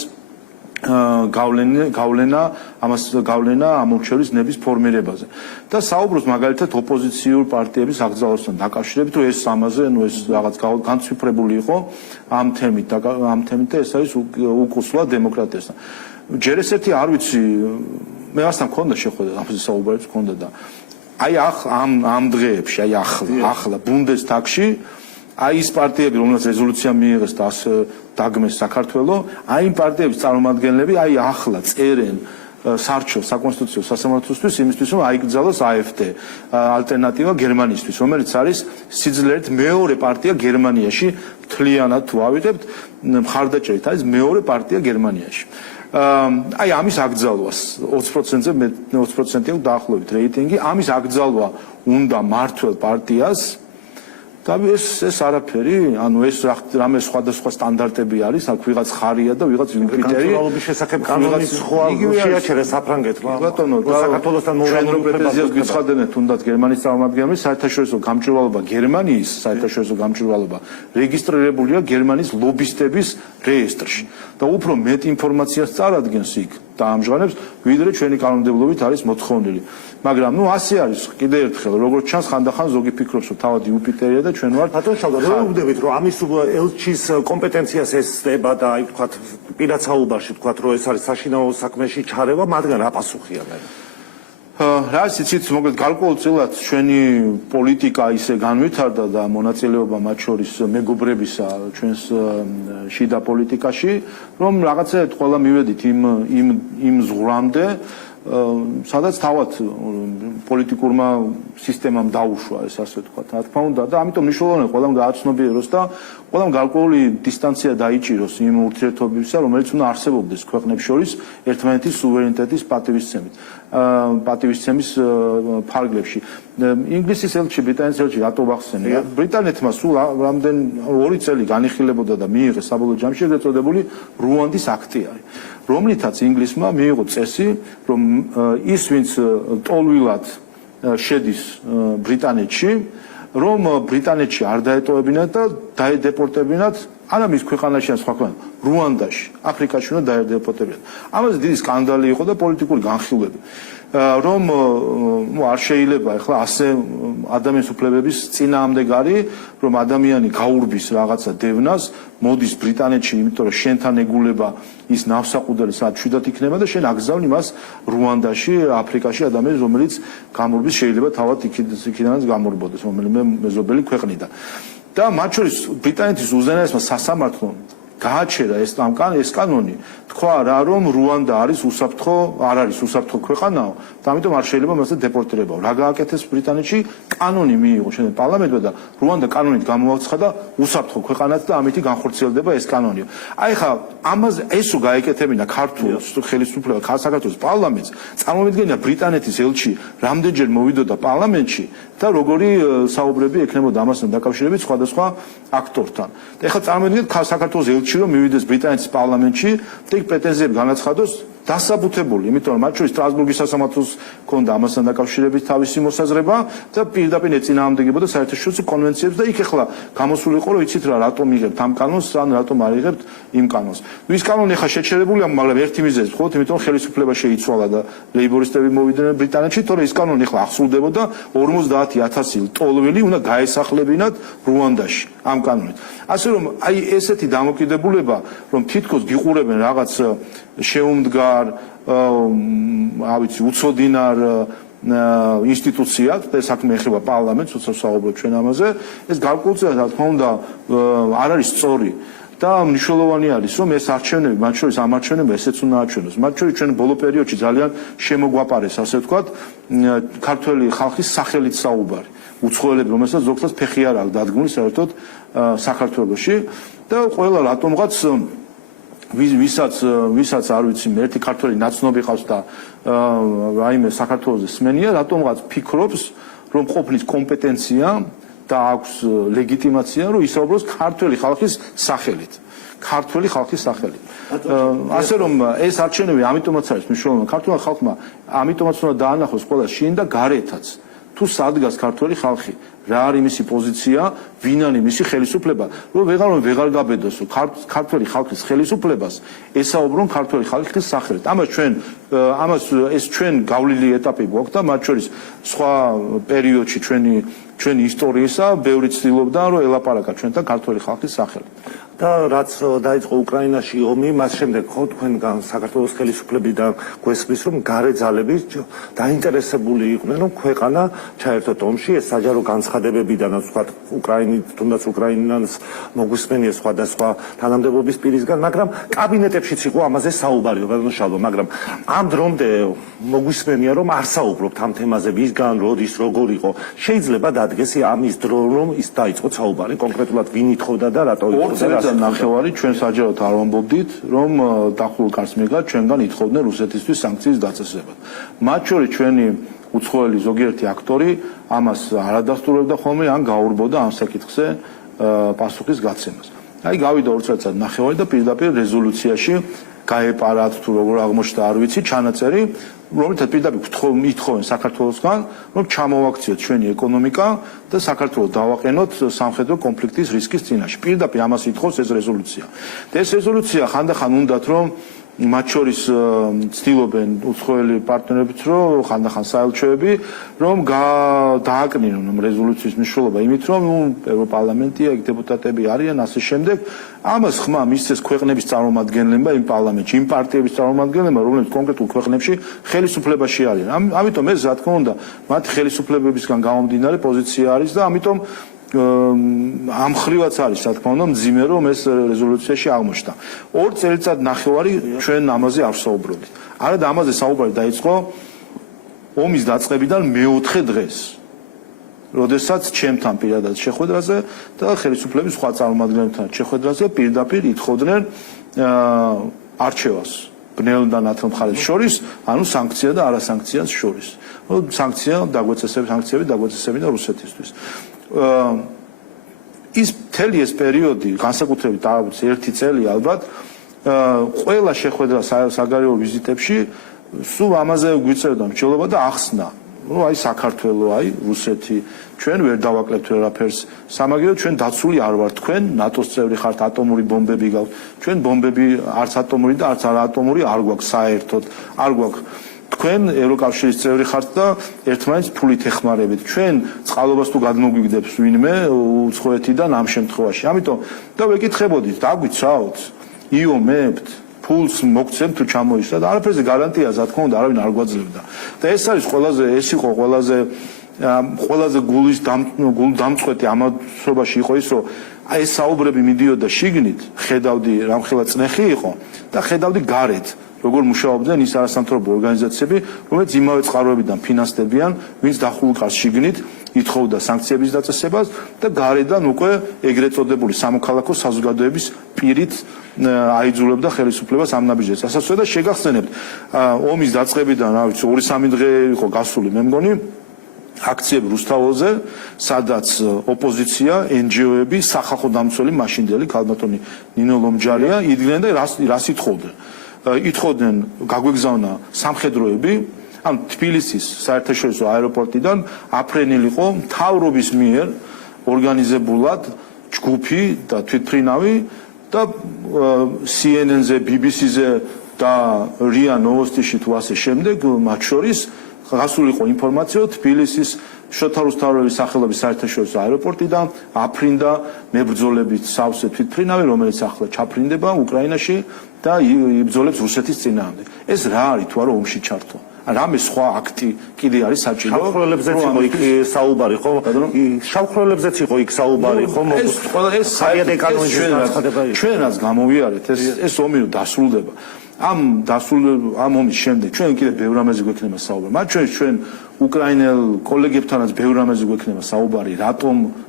გავლენა ამორჩევლის ნების ფორმირებაზე. და საუბრობს მაგალითად ოპოზიციურ პარტიების აკრძალვასთან დაკავშირებით, რომ ეს ამაზე, ეს რაღაც განცვიფრებული იყო ამ თემით და ეს არის უკუსლა დემოკრატიასთან. ჯერ ეს ერთი არ ვიცი, მე ასთან მქონდა შეხვედრა, ამაზე საუბარიც მქონდა და აი ამ დღეებში, აი ახლა ბუნდესტაგში აი ის პარტიები, რომელსაც რეზოლუცია მიიღეს და ასე დაგმეს საქართველოს, აი იმ პარტიების წარმომადგენლები აი ახლა წერენ სარჩევს საკონსტიტუციო სასამართლოსთვის იმისთვის, რომ აიკრძალოს AfD, ალტერნატივა გერმანიისთვის, რომელიც არის სიძლიერით მეორე პარტია გერმანიაში, მთლიანად თუ ავიღებთ, მხარდაჭერით არის მეორე პარტია გერმანიაში. აი ამის აკრძალვას 20%-ზე 20% აქვს დაახლოებით რეიტინგი, ამის აკრძალვა უნდა მართლ პარტიას და ეს არაფერი, ანუ ეს რამე სხვადასხვა სტანდარტები არის, აქ ვიღაც ხარია და ვიღაც იუპიტერი. განსხვავების შესახებ კანონის სხვა შეაჩერა საფრანგეთმა. ბატონო, საქართველოსთან მორალურ პრეტენზიას გიცხადებენ თუნდაც გერმანიის წარმომადგენლები, საერთაშორისო გამჭვირვალობა გერმანიის საერთაშორისო გამჭვირვალობა რეგისტრირებულია გერმანიის ლობისტების რეესტრში და უფრო მეტ ინფორმაციას წარადგენს იქ და ამჟღავნებს, ვიდრე ჩვენი კანონმდებლობით არის მოთხოვნილი. მაგრამ ნუ ასე არის კიდე ერთხელ, როგორც ჩანს ხანდახან ზოგი ფიქრობს, რომ თავად იუპიტერია და ჩვენ ვართ ბატონ შალვა, რა უგდებით, რომ ამის ელჩის კომპეტენციას ესწრება და აი ვთქვათ პირად საუბარში ვთქვათ, რომ ეს არის საშინაო საქმეში ჩარევა, მათგან რა პასუხია მე? რა იცით, მოკლედ გარკვეულწილად ჩვენი პოლიტიკა ისე განვითარდა და მონაწილეობა მათ შორის მეგობრებისა ჩვენს შიდა პოლიტიკაში, რომ რაღაცა ყველა მივედით იმ ზღვრამდე სადაც თავად პოლიტიკურმა სისტემამ დაუშვა ეს ასე ვთქვათ, რა თქმა უნდა და ამიტომ მნიშვნელოვანია ყველამ გააცნობიეროს და ყველამ გარკვეული დისტანცია დაიჭიროს იმ ურთიერთობებისა, რომელიც უნდა არსებობდეს ქვეყნებს შორის ერთმანეთის სუვერენიტეტის პატივისცემის ფარგლებში. ინგლისის ელჩი, ბრიტანეთის ელჩი რატო ვახსენე? ბრიტანეთმა სულ რამდენ 2 წელი განიხილებოდა და მიიღეს საბოლოო ჯამში ეგრეთ წოდებული რუანდის აქტი არის, რომლითაც ინგლისმა მიიღო წესი, რომ ის ვინც ტოლვილად შედის ბრიტანეთში, რომ ბრიტანეთში არ დაეტოვებინათ და დაედეპორტებინათ არა მის ქვეყანაში, ან სხვა ქვეყანაში, რუანდაში, აფრიკაში უნდა დაედეპორტებინათ. ამაზე დიდი სკანდალი იყო და პოლიტიკური განხილვები. რომ არ შეიძლება ახლა ასე ადამიანის უფლებების წინააღმდეგ არის, რომ ადამიანი გაურბის რაღაცა დევნას, მოდის ბრიტანეთში, იმიტომ რომ შენთან ეგულება ის ნავსაყუდელი სადაც შვიდად იქნება და შენ აგზავნი მას რუანდაში, აფრიკაში ადამიანს, რომელიც გამურბის შეიძლება თავად იქიდანაც გამურბოდეს, რომელიმე მეზობელი ქვეყნიდან. და მათ შორის ბრიტანეთის უზენაესმა სასამართლომ გააჩერა ეს კანონი, თქვა რა რომ რუანდა არის არ არის უსაფრთხო ქვეყანაო და ამიტომ არ შეიძლება მასზე დეპორტირებაო. რა გააკეთეს ბრიტანეთში? კანონი მიიღო შენ პარლამენტმა და რუანდა კანონით გამოაცხადა უსაფრთხო ქვეყანად და ამით განხორციელდება ეს კანონი. აი ხა ამაზე ესო გაეკეთებინა ქართულ ხელისუფლებას, საქართველოს პარლამენტს, წარმოვიდგენია ბრიტანეთის ელჩი რამდენჯერ მოვიდოდა პარლამენტში და როგორი საუბრები ექნებოდა ამასთან დაკავშირებით სხვადასხვა აქტორთან. და ეხლა წარმოვიდგინეთ საქართველოს ელჩი რომ მივიდეს ბრიტანეთის პარლამენტში და იქ პრეტენზიები განაცხადოს დასაბუთებული, იმიტომ რომ მათ შორის სტრასბურგის სასამართლოს ჰქონდა ამასთან დაკავშირებით თავისი მოსაზრება და პირდაპირ ეწინააღმდეგებოდა საერთაშორისო კონვენციებს და იქ ახლა გამოსული იყო რომ იცით რა რატომ იღებთ ამ კანონს, ან რატომ არ იღებთ იმ კანონს. ის კანონი ახლა შეჩერებულია, მაგრამ ერთი მიზეზი მხოლოდ იმიტომ რომ ხელისუფლება შეიცვალა და ლეიბორისტები მოვიდნენ ბრიტანეთში, თორე ის კანონი ახლა ახსულდებოდა 50,000 ტოლვილი უნდა გაესახლებინათ რუანდაში ამ კანონით. ასე რომ აი ესეთი დამოკიდებულება, რომ თითქოს გიყურებენ რაღაც შეუმდგარ უცოდინარ ინსტიტუციად და საქმე ეხება პარლამენტს, როცა საუბრობთ ჩვენ ამაზე, ეს გარკვეულწილად რა თქმა უნდა არ არის სწორი. და მნიშვნელოვანი არის, რომ ეს არჩევნები, მათ შორის ამ არჩევნებმა ესეც უნდა აჩვენოს. მათ შორის ჩვენ ბოლო პერიოდში ძალიან შემოგვაპარეს, ასე ვთქვათ, ქართველი ხალხის სახელით საუბარი. უცხოელები, რომელსაც ზოგადად ფეხი არ აქვს დადგმული საერთოდ საქართველოში და ყველა რატომღაც ვისაც არ ვიცი, ერთი ქართველი ნაცნობი ყავს და რაიმე საქართველოს სმენია, რატომღაც ფიქრობს, რომ ყოფნის კომპეტენცია და აქვს ლეგიტიმაცია, რომ ისაუბროს ქართველი ხალხის სახელით. ქართველი ხალხის სახელით. ასე რომ ეს არჩევნები ამიტომაც არის მნიშვნელოვანი. ქართველ ხალხმა ამიტომაც უნდა დაანახოს ყველა შინ და გარეთაც. თუ სადგას ქართველი ხალხი, რა არის მისი პოზიცია, ვინ არის მისი ხელისუფლება, რომ ვეღარ გაბედოს ქართველი ხალხის ხელისუფლებას ესაუბრონ ქართველი ხალხის სახელით. ამას ეს ჩვენ გავლილი ეტაპი გვაქვს და მათ შორის სხვა პერიოდში ჩვენი ისტორიისა ბევრი ცდილობდა რომ ელაპარაკა ჩვენთან ქართველი ხალხის სახელით. და რაც დაიწყო უკრაინაში ომი, მას შემდეგ ხო თქვენგან საქართველოს ხელისუფლებიდან გვესმის, რომ გარე ძალები დაინტერესებული იყვნენ, რომ ქვეყანა ჩაერთოთ ომში, ეს საჯარო განცხადებებიდანაც ვთქვათ, თუნდაც უკრაინას მოგვისმენია სხვადასხვა თანამდებობის პირისგან, მაგრამ კაბინეტებშიც იყო ამაზე საუბარი, ბატონო, მაგრამ ამ დრომდე მოგვისმენია, რომ არ საუბრობთ ამ თემაზე, ვისგან, როდის, როგორ იყო. შეიძლება დადგეს ამის დრო, რომ ის დაიწყო საუბარი, კონკრეტულად ვინ ითხოვდა და რატო ითხოვდა. ნახევარი ჩვენ საჯაროდ არ ვამბობდით, რომ დახურულ კარს მიღად ჩვენგან ითხოვდნენ რუსეთისთვის სანქციის დაწესებად. მათ შორის ჩვენი უცხოელი ზოგიერთი აქტორი ამას არ ადასტურებდა ხოლმე, ან გაურბოდა ამ საკითხზე პასუხის გაცემას. აი გავიდა 2 წელიწად ნახევარი და პირდაპირ რეზოლუციაში გაეპარათ თუ როგორ აღმოჩნდა არ ვიცი ჩანაწერი, რომელთაც პირდაპირ ითხოვენ საქართველოსგან, რომ ჩამოვაქციოთ ჩვენი ეკონომიკა და საქართველოს დავაყენოთ სამხედრო კონფლიქტის რისკის წინაშე. პირდაპირ ამას ითხოვს ეს რეზოლუცია. და ეს რეზოლუცია ხანდახან უნდათ რომ მათ შორის ცდილობენ უცხოელი პარტნიორებიც, რომ ხანდახან საელჩოები, რომ დააკნინონ რეზოლუციის მნიშვნელობა იმით, რომ ევროპარლამენტია, დეპუტატები არიან, ასე შემდეგ. ამას ხმა მისცეს ქვეყნების წარმომადგენლებმა იმ პარლამენტში, იმ პარტიების წარმომადგენლებმა, რომლებიც კონკრეტულ ქვეყნებში ხელისუფლებაში არიან. ამიტომ ეს, რა თქმა უნდა, მათი ხელისუფლებებისგან გამომდინარე პოზიცია არის და ამიტომ ამ ხრივაც არის, რა თქმა უნდა, მძიმე რომ ეს რეზოლუციაში აღმოჩნდა. 2 წელიწად ნახევარი ჩვენ ამაზე არ ვსაუბრობთ. არა და ამაზე საუბარი დაიწყო ომის დაწყებიდან მე-4 დღეს. როდესაც ჩემთან პირადად შეხვედრაზე და ხელისუფლების სხვა წარმომადგენლებთან შეხვედრაზე პირდაპირ ითხოვდნენ არჩევას ბნელ და ნათელ მხარეს შორის, ანუ სანქცია და არასანქციას შორის. სანქციები დაგვეწესებინა რუსეთისთვის. ის მთელი ეს პერიოდი, განსაკუთრებით ალბათ 1 წელი ალბათ, ყველა შეხვედრა საგარეო ვიზიტებში სულ ამაზე გვიწერდა მსჯელობა და ახსნა. აი საქართველო, აი რუსეთი, ჩვენ ვერ დავაკლებთ ვერაფერს. სამაგიეროდ ჩვენ დაცული არ ვართ, თქვენ ნატოს წევრი ხართ, ატომური ბომბები გაქვთ. ჩვენ ბომბები არც ატომური და არც არაატომური არ გვაქვს საერთოდ, არ გვაქვს. თქვენ ევროკავშირის წევრი ხართ და ერთმანეთს ფულით ეხმარებით. ჩვენ წყალობას თუ გადმოგვიგდებს ვინმე უცხოეთიდან ამ შემთხვევაში. ამიტომ და ვეკითხებოდით, დაგვიცავთ, იომებთ ფულს მოგცემ თუ ჩამოისვა და არაფერზე გარანტია, რა თქმა უნდა, არავინ არ გვაძლევდა. და ეს არის ეს იყო ყველაზე გულდამწყვეტი ამასობაში იყო ის, რომ აი ეს საუბრები მიდიოდა შიგნით, ხედავდი რამხელა წნეხი იყო და ხედავდი გარეთ. როგორ მუშაობდნენ ის არასამთავრობო ორგანიზაციები, რომელიც იმავე წყაროებიდან ფინანსდებიან, ვინც დახულყავს შიგნით, ითხოვდა სანქციების დაწესებას და გარედან უკვე ეგრეთ წოდებული სამოქალაქო საზოგადოების პირით აიძულებდა ხელისუფლებას ამ ნაბიჯებს. ასაცვე და შეგახსენებთ, ომის დაწყებიდან, რა ვიცი, 2-3 დღე იყო გასული, მე მგონი, აქციები რუსთაველზე, სადაც ოპოზიცია, NGO-ები, სახალხო დამცველი მაშინდელი ქალბატონი ნინო ლომჯარია იდგნენ და რას ითხოვდნენ. ითხოვდნენ გაგვეგზავნა სამხედროები, ანუ თბილისის საერთაშორისო აეროპორტიდან აფრენილიყო მთავრობის მიერ ორგანიზებულად ჯგუფი და თვითმფრინავი და CNN-ზე, BBC-ზე და RIA Novosti-ში თუ ასე შემდეგ, მათ შორის გასულიყო ინფორმაცია, რომ თბილისის შოთა რუსთაველის სახელობის საერთაშორისო აეროპორტიდან აფრინდა მებრძოლებით სავსე თვითმფრინავი, რომელიც ახლა ჩაფრინდება უკრაინაში და იბრძოლებს რუსეთის წინააღმდეგ. ეს რა არის თუ არა ომში ჩართვა? რამე სხვა აქტი კიდე არის საჭირო? შავხროლებზეც იყო იქ საუბარი, ხო? შავხროლებზეც იყო იქ საუბარი, ხო? ეს ჩვენ რაც გამოვიარეთ, ეს ომი დასრულდება. ამ ომის შემდეგ ჩვენ კიდე ბევრ რამეზე გვექნება საუბარი. მათ ჩვენ უკრაინელ კოლეგებთანაც ბევრ რამეზე გვექნება საუბარი,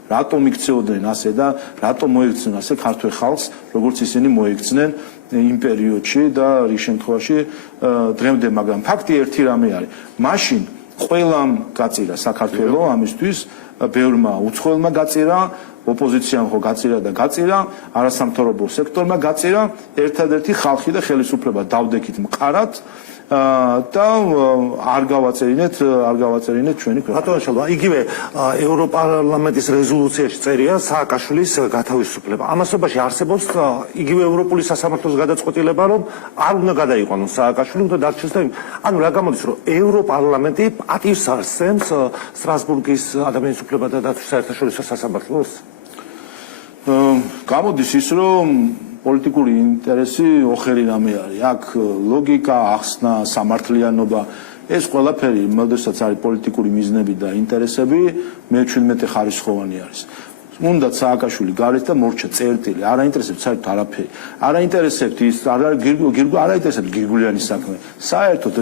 რატომ იქცეოდნენ ასე და რატომ მოექცნენ ასე ქართულ ხალხს, როგორც ისინი მოექცნენ იმ პერიოდში და რიგ შემთხვევაში დღემდე, მაგრამ ფაქტი ერთი რამე არის. მაშინ ყველამ გაწირა საქართველო ამისთვის, ბევრმა უცხოელმა გაწირა, ოპოზიციამ ხო გაწირა და გაწირა, არასამთავრობო სექტორმა გაწირა, ერთადერთი ხალხი და ხელისუფლება დავდექით მყარად და არ გავაწერინეთ ჩვენი ქვეყანა. ბატონო შალვა, იგივე ევროპარლამენტის რეზოლუციაში წერია სააკაშვილის გათავისუფლება. ამასობაში არსებობს იგივე ევროპული სასამართლოს გადაწყვეტილება, რომ არ უნდა გადაიყვანოს სააკაშვილი, უნდა დარჩეს და ანუ რა გამოდის, რომ ევროპარლამენტი პატივს არსემს სტრასბურგის ადამიანის უფლებათა დაცვის საერთაშორისო სასამართლოს? გამოდის ის, რომ პოლიტიკური ინტერესი ოხერი რამე არის. აქ ლოგიკა, ახსნა, სამართლიანობა, ეს ყველაფერი, როდესაც არის პოლიტიკური მიზნები და ინტერესები, მე-17 ხარისხოვანი არის. უნდა სააკაშვილი გარეთ და მორჩა წერტილი, არ აინტერესებს საერთოდ არაფერი. არ აინტერესებს ის, არ აინტერესებს გირგულიანის საქმე. საერთოდ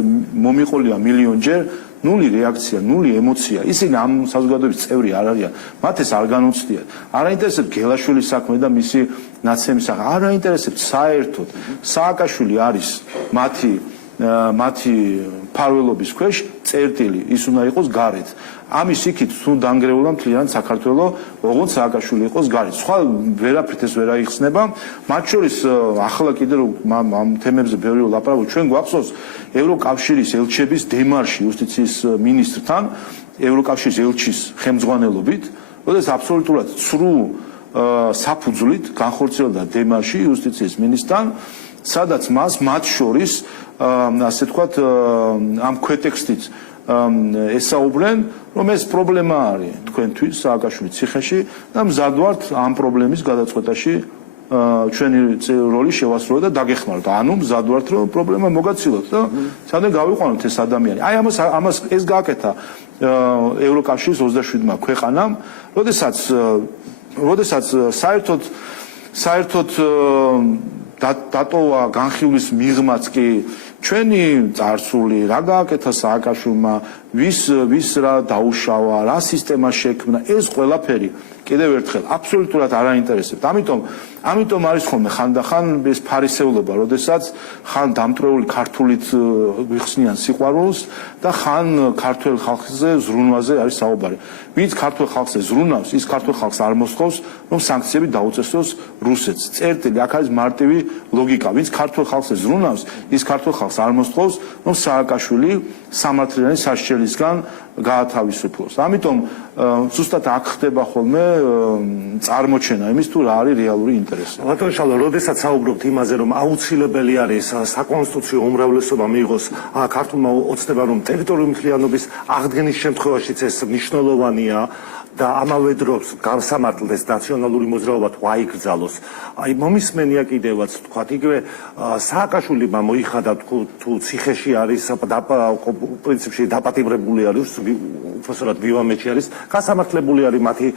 მომიყოლია მილიონჯერ ნული რეაქცია, ნული ემოცია. ისინი ამ საზოგადოების წევრი არ არიან. მათ ეს არ განუცდიათ. არ აინტერესებს გელაშვილის საქმე და მისი ნაცემის საქმე. არ აინტერესებს საერთოდ. სააკაშვილი არის მათი ფარველობის ქვეშ წერტილი, ის უნდა იყოს გარეთ. ამის იქით თუ დანგრეულა მთლიანად საქართველო, ოღონდ სააკაშვილი იყოს გარეთ. სხვა ვერაფრით ეს ვერ აიხსნება. მათ შორის ახლა კიდე ამ თემებზე ბევრი ვლაპარაკობ. ჩვენ გვახსოვს ევროკავშირის ელჩების დემარში იუსტიციის მინისტრთან, ევროკავშირის ელჩის ხელმძღვანელობით, როდესაც აბსოლუტურად ცრუ საფუძვლით განხორციელდა დემარში იუსტიციის მინისტრთან, სადაც მათ შორის ასე თქვათ ამ ქვეტექსტით ესაუბრენ, რომ ეს პრობლემა არის თქვენთვის სააკაშვილის ციხეში და მზად ვართ ამ პრობლემის გადაწყვეტაში ჩვენი როლი შევასრულოთ და დაგეხმაროთ. ანუ მზად ვართ რომ პრობლემა მოგაცილოთ და სადღაც გავიყვანოთ ეს ადამიანი. აი ამას ეს გააკეთა ევროკავშირის 27-მა ქვეყანამ, როდესაც საერთოდ დატოვა განხილვის მიღმაც კი ჩვენი წარსული რა გააკეთა სააკაშვილმა, ვის რა დაუშავა, რა სისტემა შექმნა, ეს ყველაფერი კიდევ ერთხელ აბსოლუტურად არ აინტერესებთ. ამიტომ არის ხოლმე ხანდახან ეს ფარისეულობა, როდესაც ხან დამტრეული ქართულით ვიხსნიან სიყვარულს და ხან ქართველ ხალხზე ზრუნვაზე არის საუბარი. ვინც ქართულ ხალხზე ზრუნავს, ის ქართულ ხალხს არ მოსთხოვს, რომ სანქციები დაუწესოს რუსეთს. წერტილი, აქ არის მარტივი ლოგიკა. ვინც ქართულ ხალხზე ზრუნავს, ის ქართულ ხალხს არ მოსთხოვს, რომ სააკაშვილი სამართლიანი სასჯელისგან გაათავისუფლოს. ამიტომ ზუსტად აქ ხდება ხოლმე წარმოჩენა იმის თუ რა არის რეალური ინტერესი. ბატონ შალო, როდესაც საუბრობთ იმაზე, რომ აუცილებელი არის საკონსტიტუციო უმრავლესობა მიიღოს ქართულმა ოცნება, რომ ტერიტორიული მთლიანობის აღდგენის შემთხვევაშიც ეს მნიშვნელოვანია და ამავე დროს გამსამართლდეს ნაციონალური მოძრაობა თუ აიგრძალოს. აი მომისმენია კიდევაც თქვათ, იგივე სააკაშვილმა მოიხადა თუ ციხეში არის პრინციპში დაპატიმრებული არის, უпроსტად ვივამეთში არის, გასამართლებული არის მათი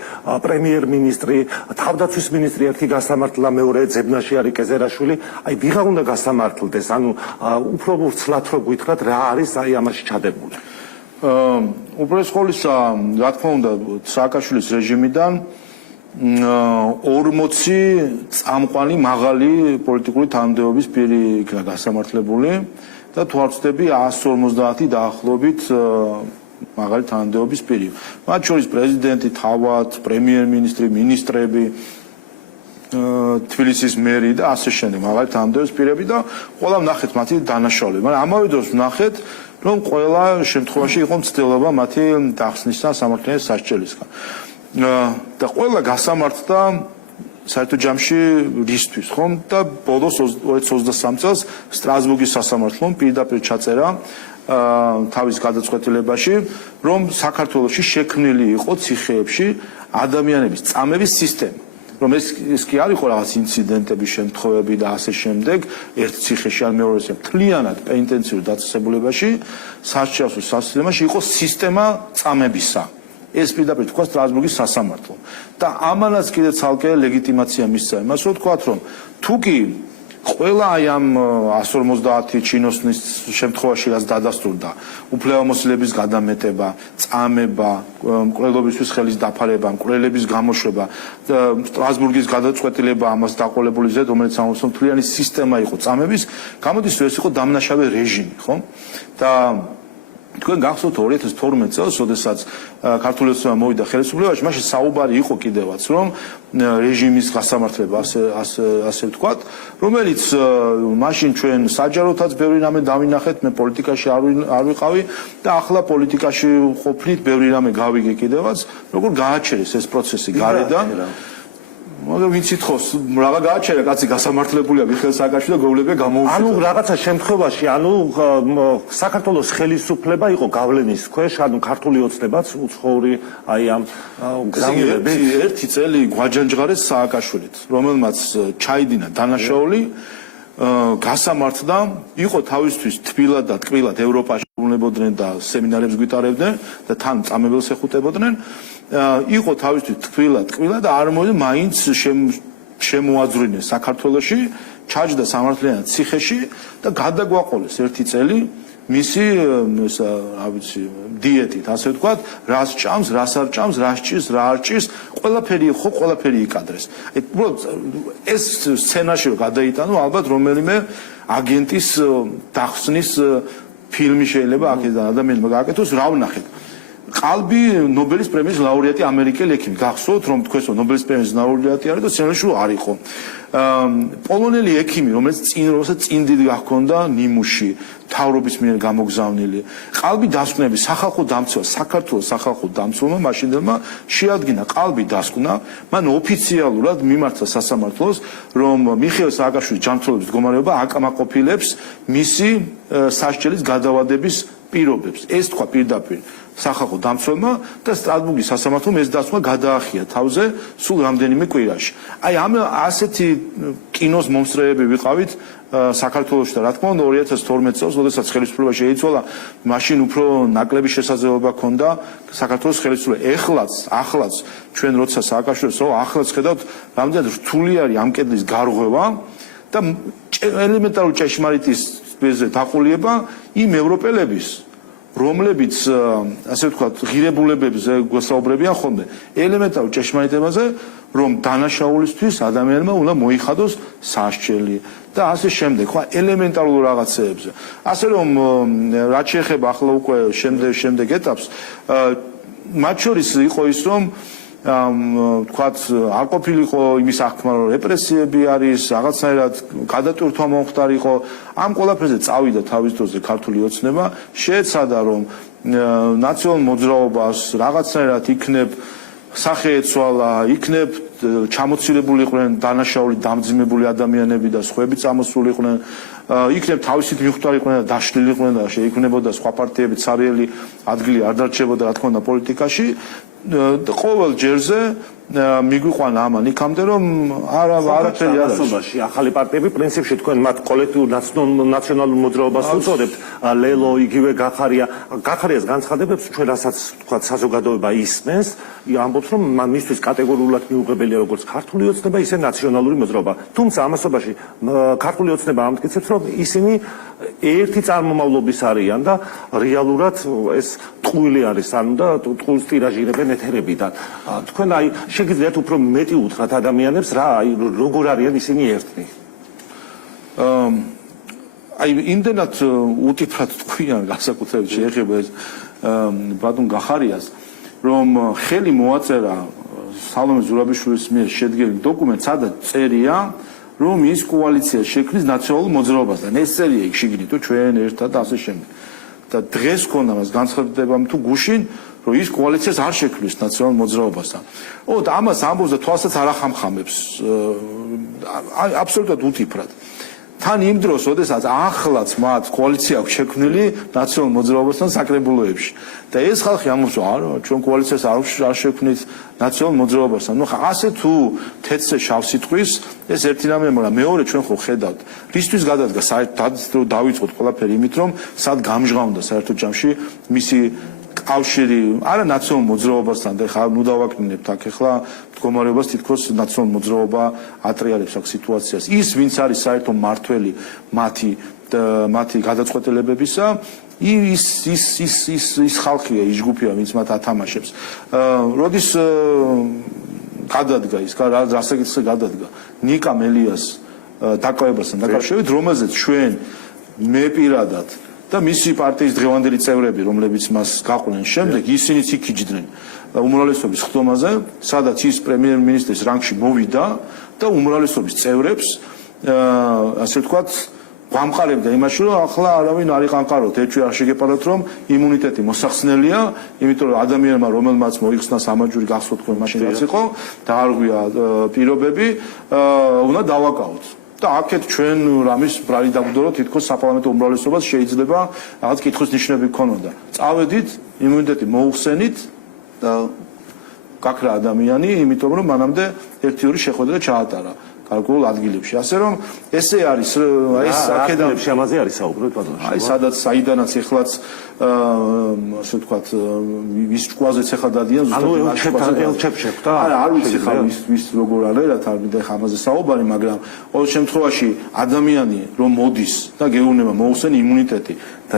პრემიერ-მინისტრი, თავდაცვის მინისტრი ერთი გასამართლა, მეორე ძებნაში არის კეზერაშვილი. აი ვიღა უნდა გასამართლდეს, ანუ უფრო ვრცლად რო გითხრათ რა არის აი ამაში ჩადებული. უპირველეს ყოვლისა, რა თქმა უნდა, სააკაშვილის რეჟიმიდან 40 წამყვანი მაღალი პოლიტიკური თანამდებობის პირი იქნა გასამართლებული და თუ არ ვცდები 150 დაახლოებით მაღალი თანამდებობის პირი. მათ შორის პრეზიდენტი, თავად, პრემიერ-მინისტრი, მინისტრები, თბილისის მერი და ასე შემდეგ მაღალი თანამდებობის პირები და ყველა ვნახეთ მათი დანაშაულები. მაგრამ ამავე დროს ვნახეთ რომ ყველა შემთხვევაში იყო მცდელობა მათი დახსნისა სამართლიანი სასჯელისგან. და ყველა გასამართლდა საერთო ჯამში რისთვის, ხომ? და ბოლოს 2023 წელს სტრასბურგის სასამართლომ პირდაპირ ჩაწერა თავის გადაწყვეტილებაში, რომ საქართველოში შექმნილი იყო ციხეებში ადამიანების წამების სისტემა. რომ ეს კი არ იყო რაღაც ინციდენტების შემთხვევები და ასე შემდეგ, ერთ ციხეში ან მეორეში, მთლიანად პენიტენციურ დაწესებულებაში, სასჯელო სასისტემაში იყო სისტემა წამებისა. ეს პირდაპირ თქვა სტრასბურგის სასამართლო. და ამანაც კიდე ცალკე ლეგიტიმაცია მისცა იმას, რომ თქვათ, რომ თუ კი ყველა აი ამ 150 ჩინოსნის შემთხვევაში რაც დადასტურდა, უფლებამოსილების გადამეტება, წამება, მკვლელობისთვის ხელის დაფარება, მკვლელების გამოშვება, სტრასბურგის გადაწყვეტილება ამას დაყოლებული ზედ, რომელიც ამბობს, რომ მთლიანი სისტემა იყო წამების, გამოდის რომ ეს იყო დამნაშავე რეჟიმი, ხო? და თქვენ გახსოვთ 2012 წელს, როდესაც ქართული ოცნება მოვიდა ხელისუფლებაში, მაშინ საუბარი იყო კიდევაც, რომ რეჟიმის გასამართლება ასე ვთქვათ, რომელიც მაშინ ჩვენ საჯაროთაც ბევრი რამე დავინახეთ, მე პოლიტიკაში არ ვიყავი და ახლა პოლიტიკაში ყოფნით ბევრი რამე გავიგე კიდევაც, როგორ გააჩერეს ეს პროცესი გარედან. მაგრამ ვინც ითხოვს, რაღა გააჩერა, კაცი გასამართლებულია მიხეილ სააკაშვილი და გოვლები გამოუშვეს. ანუ რაღაცა შემთხვევაში, საქართველოს ხელისუფლება იყო გავლენის ქვეშ, ქართული ოცნებაც უცხოური აი ამ გზავნილები. ერთი წელი გვაჯანჯღარეს სააკაშვილით, რომელმაც ჩაიდინა დანაშაული, გასამართლდა, იყო თავისთვის თბილად და ტკბილად ევროპაში უბრუნებოდნენ და სემინარებს გვიტარებდნენ და თან წამებელს ეხუტებოდნენ. იყო თავისთვის ტკბილად და არ მოდი მაინც შემოაძვრინეს საქართველოში, ჩაჯდა სამართლიანად ციხეში და გადაგვაყოლეს ერთი წელი მისი რა ვიცი დიეტით, ასე ვთქვათ, რას ჭამს, რას არ ჭამს, რა სჭირს, რა არ ჭირს, ყველაფერი იკადრეს. აი უბრალოდ ეს სცენაში რომ გადაიტანო, ალბათ რომელიმე აგენტის დახსნის ფილმი შეიძლება აქედან ადამიანმა გააკეთოს, რა ვნახეთ. ყალბი ნობელის პრემიის ლაურეატი ამერიკელი ექიმი. გახსოვთ რომ თქვენს ნობელის პრემიის ლაურეატი არის და სცენაში არ იყო. პოლონელი ექიმი, რომელიც წინ დიდი გახონდა ნიმუში, თავრობის მიერ გამოგზავნილი. ყალბი დასკვნები სახალხო დამცველს, საქართველოს სახალხო დამცველმა მაშინდელმა შეადგინა ყალბი დასკვნა, მან ოფიციალურად მიმართა სასამართლოს, რომ მიხეილ სააკაშვილის ჯანმრთელობის მდგომარეობა აკმაყოფილებს მისი სასჯელის გადავადების პირობებს. ეს თქვა პირდაპირ სახალხო დამცველმა და სტრასბურგის სასამართლომ ეს დასმა გადაახია თავზე სულ რამდენიმე კვირაში. აი ამ ასეთი კინოს მომსწრეები ვიყავით საქართველოში და რა თქმა უნდა 2012 წელს, როდესაც ხელისუფლება შეიცვალა, მაშინ უფრო ნაკლები შესაძლებლობა ჰქონდა საქართველოს ხელისუფლებას. ახლაც ჩვენ როცა სააკაშვილოს ახლაც ხედავთ, რამდენად რთული არის ამ კედლის გარღვევა და ელემენტარული ჭეშმარიტის დაყოლება იმ ევროპელების, რომლებიც ასე ვთქვათ, ღირებულებებზე გვესაუბრებიან ხოლმე ელემენტარულ ჭეშმარიტებაზე, რომ დანაშაულისთვის ადამიანმა უნდა მოიხადოს სასჯელი და ასე შემდეგ, ხო, ელემენტარულ რაღაცეებზე. ასე რომ რაც შეეხება ახლა უკვე შემდეგ ეტაპს, მათ შორის იყო ის, რომ თქვათ, არ ყოფილიყო იმის აღქმა, რომ რეპრესიები არის, რაღაცნაირად გადატვირთვა მომხდარიყო, ამ ყველაფერზე წავიდა თავის დროზე ქართული ოცნება, შეეცადა, რომ ნაციონალურ მოძრაობას რაღაცნაირად იქნებ სახე ეცვალა, იქნებ ჩამოცილებული იყვნენ დანაშაული, დამძიმებული ადამიანები და სხვები წამოსულიყვნენ, იქნებ თავისით მიხვდარიყვნენ და დაშლილიყვნენ და შეიქმნებოდა სხვა პარტიები, ცარიელი ადგილი არ დარჩებოდა, რა თქმა უნდა, პოლიტიკაში. ყოველ ჯერზე მიგვიყვანა ამან იქამდე, რომ არაფერი არ არის. ახალი პარტიები პრინციპში თქვენ მათ კოლექტიურ ნაციონალურ მოძრაობას უწოდებთ, ლელო, იგივე გახარიას განცხადებებს ჩვენ რასაც თქვათ საზოგადოება ისმენს, ამბობს რომ მისთვის კატეგორიულად მიუღებელია როგორც ქართული ოცნება, ისე ნაციონალური მოძრაობა. თუმცა ამასობაში ქართული ოცნება ამტკიცებს, რომ ისინი ერთი წარმომავლობის არიან და რეალურად ეს ტყუილი არის, ანუ და ტყუილს ტირაჟირებენ ეთერებიდან. თქვენ აი შეგიძლიათ უფრო მეტი უთხრათ ადამიანებს რა, აი როგორ არიან ისინი ერთნი? აი იმდენად უტიფრად თქვიან განსაკუთრებით შეეხება ეს ბატონ გახარიას, რომ ხელი მოაწერა სალომე ზურაბიშვილის მიერ შედგენილ დოკუმენტს, სადაც წერია, რომ ის კოალიცია შექმნის ნაციონალურ მოძრაობასთან. ეს წერია იქ შიგნით, ჩვენ ერთად და ასე შემდეგ. და დღეს ქონდა მას განცხადებამ თუ გუშინ, რომ ის კოალიციას არ შექმნის ნაციონალურ მოძრაობასთან. და ამას ამბობს და თვალსაც არ ახამხამებს. აბსოლუტურად უთიფრად. თან იმ დროს, როდესაც ახლაც მათ კოალიცია აქვს შექმნილი ნაციონალურ მოძრაობასთან საკრებულოებში. და ეს ხალხი ამბობს, არა, ჩვენ კოალიციას არ შექმნით ნაციონალურ მოძრაობასთან. ნუ ხა ასე თუ თეთრზე შავს იტყვის, ეს ერთი რამეა, მაგრამ მეორე ჩვენ ხო ხედავთ, რისთვის გადადგა საერთოდ დავიწყოთ ყველაფერი იმით, რომ სად გამჟღავნდა საერთო ჯამში მისი კავშირი არა ნაციონალურ მოძრაობასთან და ხა ნუ დავაკნინებთ აქ ახლა მდგომარეობას თითქოს ნაციონალურ მოძრაობა ატრიალებს აქ სიტუაციას. ის ვინც არის საერთო მართველი მათი გადაწყვეტილებებისა, ის ხალხია, ის ჯგუფია, ვინც მათ ათამაშებს. როდის გადადგა ის, რასაკითხზე გადადგა ნიკა მელიას დაკავებასთან დაკავშირებით, რომელზეც ჩვენ მე პირადად და მისი პარტიის დღევანდელი წევრები, რომლებიც მას გაყვნენ შემდეგ, ისინიც იქიჯდნენ უმრავლესობის ხდომაზე, სადაც ის პრემიერ-მინისტრის რანგში მოვიდა და უმრავლესობის წევრებს, ასე ვთქვათ, გვამყარებდა იმაში, რომ ახლა არავინ არ იყანყაროთ, ერთვე არ შეგეპაროთ, რომ იმუნიტეტი მოსახსნელია, იმიტომ რომ ადამიანმა, რომელმაც მოიხსნა სამაჯური გახსოვთ თქვენ მაშინ რაც იყო, დაარღვია პირობები, უნდა დავაკავოთ. და აქეთ ჩვენ რამის ბრალი დაგვდორო, თითქოს საპარლამენტო უმრავლესობას შეიძლება რაღაც კითხვის ნიშნები გქონოდა. წავედით, იმუნიტეტი მოუხსენით და გაქრა ადამიანი, იმიტომ რომ მანამდე 1-2 შეხვედრა ჩაატარა გარკვეულ ადგილებში. ასე რომ ესე არის, ეს აქედან ამაზე არის საუბრობთ ბატონო. აი სადაც საიდანაც ეხლაც ასე ვთქვათ, ვის ჭკუაზეც ახლა დადიან ზუსტად ელჩებს და არ ვიცი ხა ვის როგორ არის, რა თარგმნიდა ხა ამაზე საუბარი, მაგრამ ყოველ შემთხვევაში ადამიანი რომ მოდის და გეუბნება მოუხსენ იმუნიტეტი და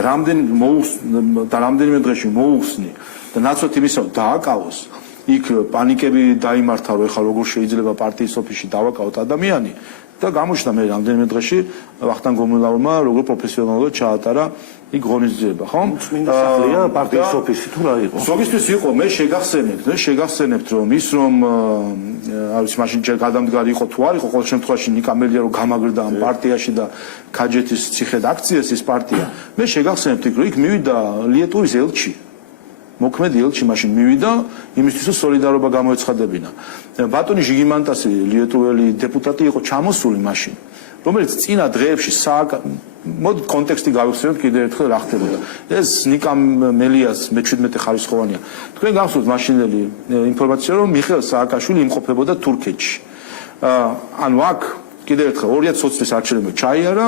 რამდენიმე დღეში მოუხსნი და ნაცვლად იმისა დააკავოს, იქ პანიკები დაიმართა, რომ ეხლა როგორ შეიძლება პარტიის ოფისში დავაკავოთ ადამიანი და გამოჩნდა მე რამდენიმე დღეში ვახტანგ გომილავმა როგორ პროფესიონალურად ჩაატარა იქ ღონისძიება, ხო? წმინდა სახლია პარტიის ოფისი თუ რა იყო? ზოგისთვის იყო, მე შეგახსენებთ, რომ ის რომ არის მაშინ ჯერ გადამდგარი იყო თუ არ იყო, ყოველ შემთხვევაში ნიკა მელია რომ გამაგრდა ამ პარტიაში და ქაჯეთის ციხედ აქციეს ის პარტია. მე შეგახსენებთ იქ, რომ იქ მივიდა ლიეტუვის ელჩი. მოქმედი ელჩი მაშინ მივიდა იმისთვის, რომ სოლიდარობა გამოეცხადებინა. ბატონი ჟიგიმანტასი, ლიეტუველი დეპუტატი იყო ჩამოსული მაშინ. რომელიც წინა დღეებში მოდით კონტექსტი გავიხსენოთ კიდევ ერთხელ რა ხდებოდა. ეს ნიკა მელიას მე-17 ხარისხოვანია. თქვენ გახსოვთ მაშინდელი ინფორმაცია, რომ მიხეილ სააკაშვილი იმყოფებოდა თურქეთში. ანუ აქ კიდევ ერთხელ 2020 წლის არჩევნები ჩაიარა,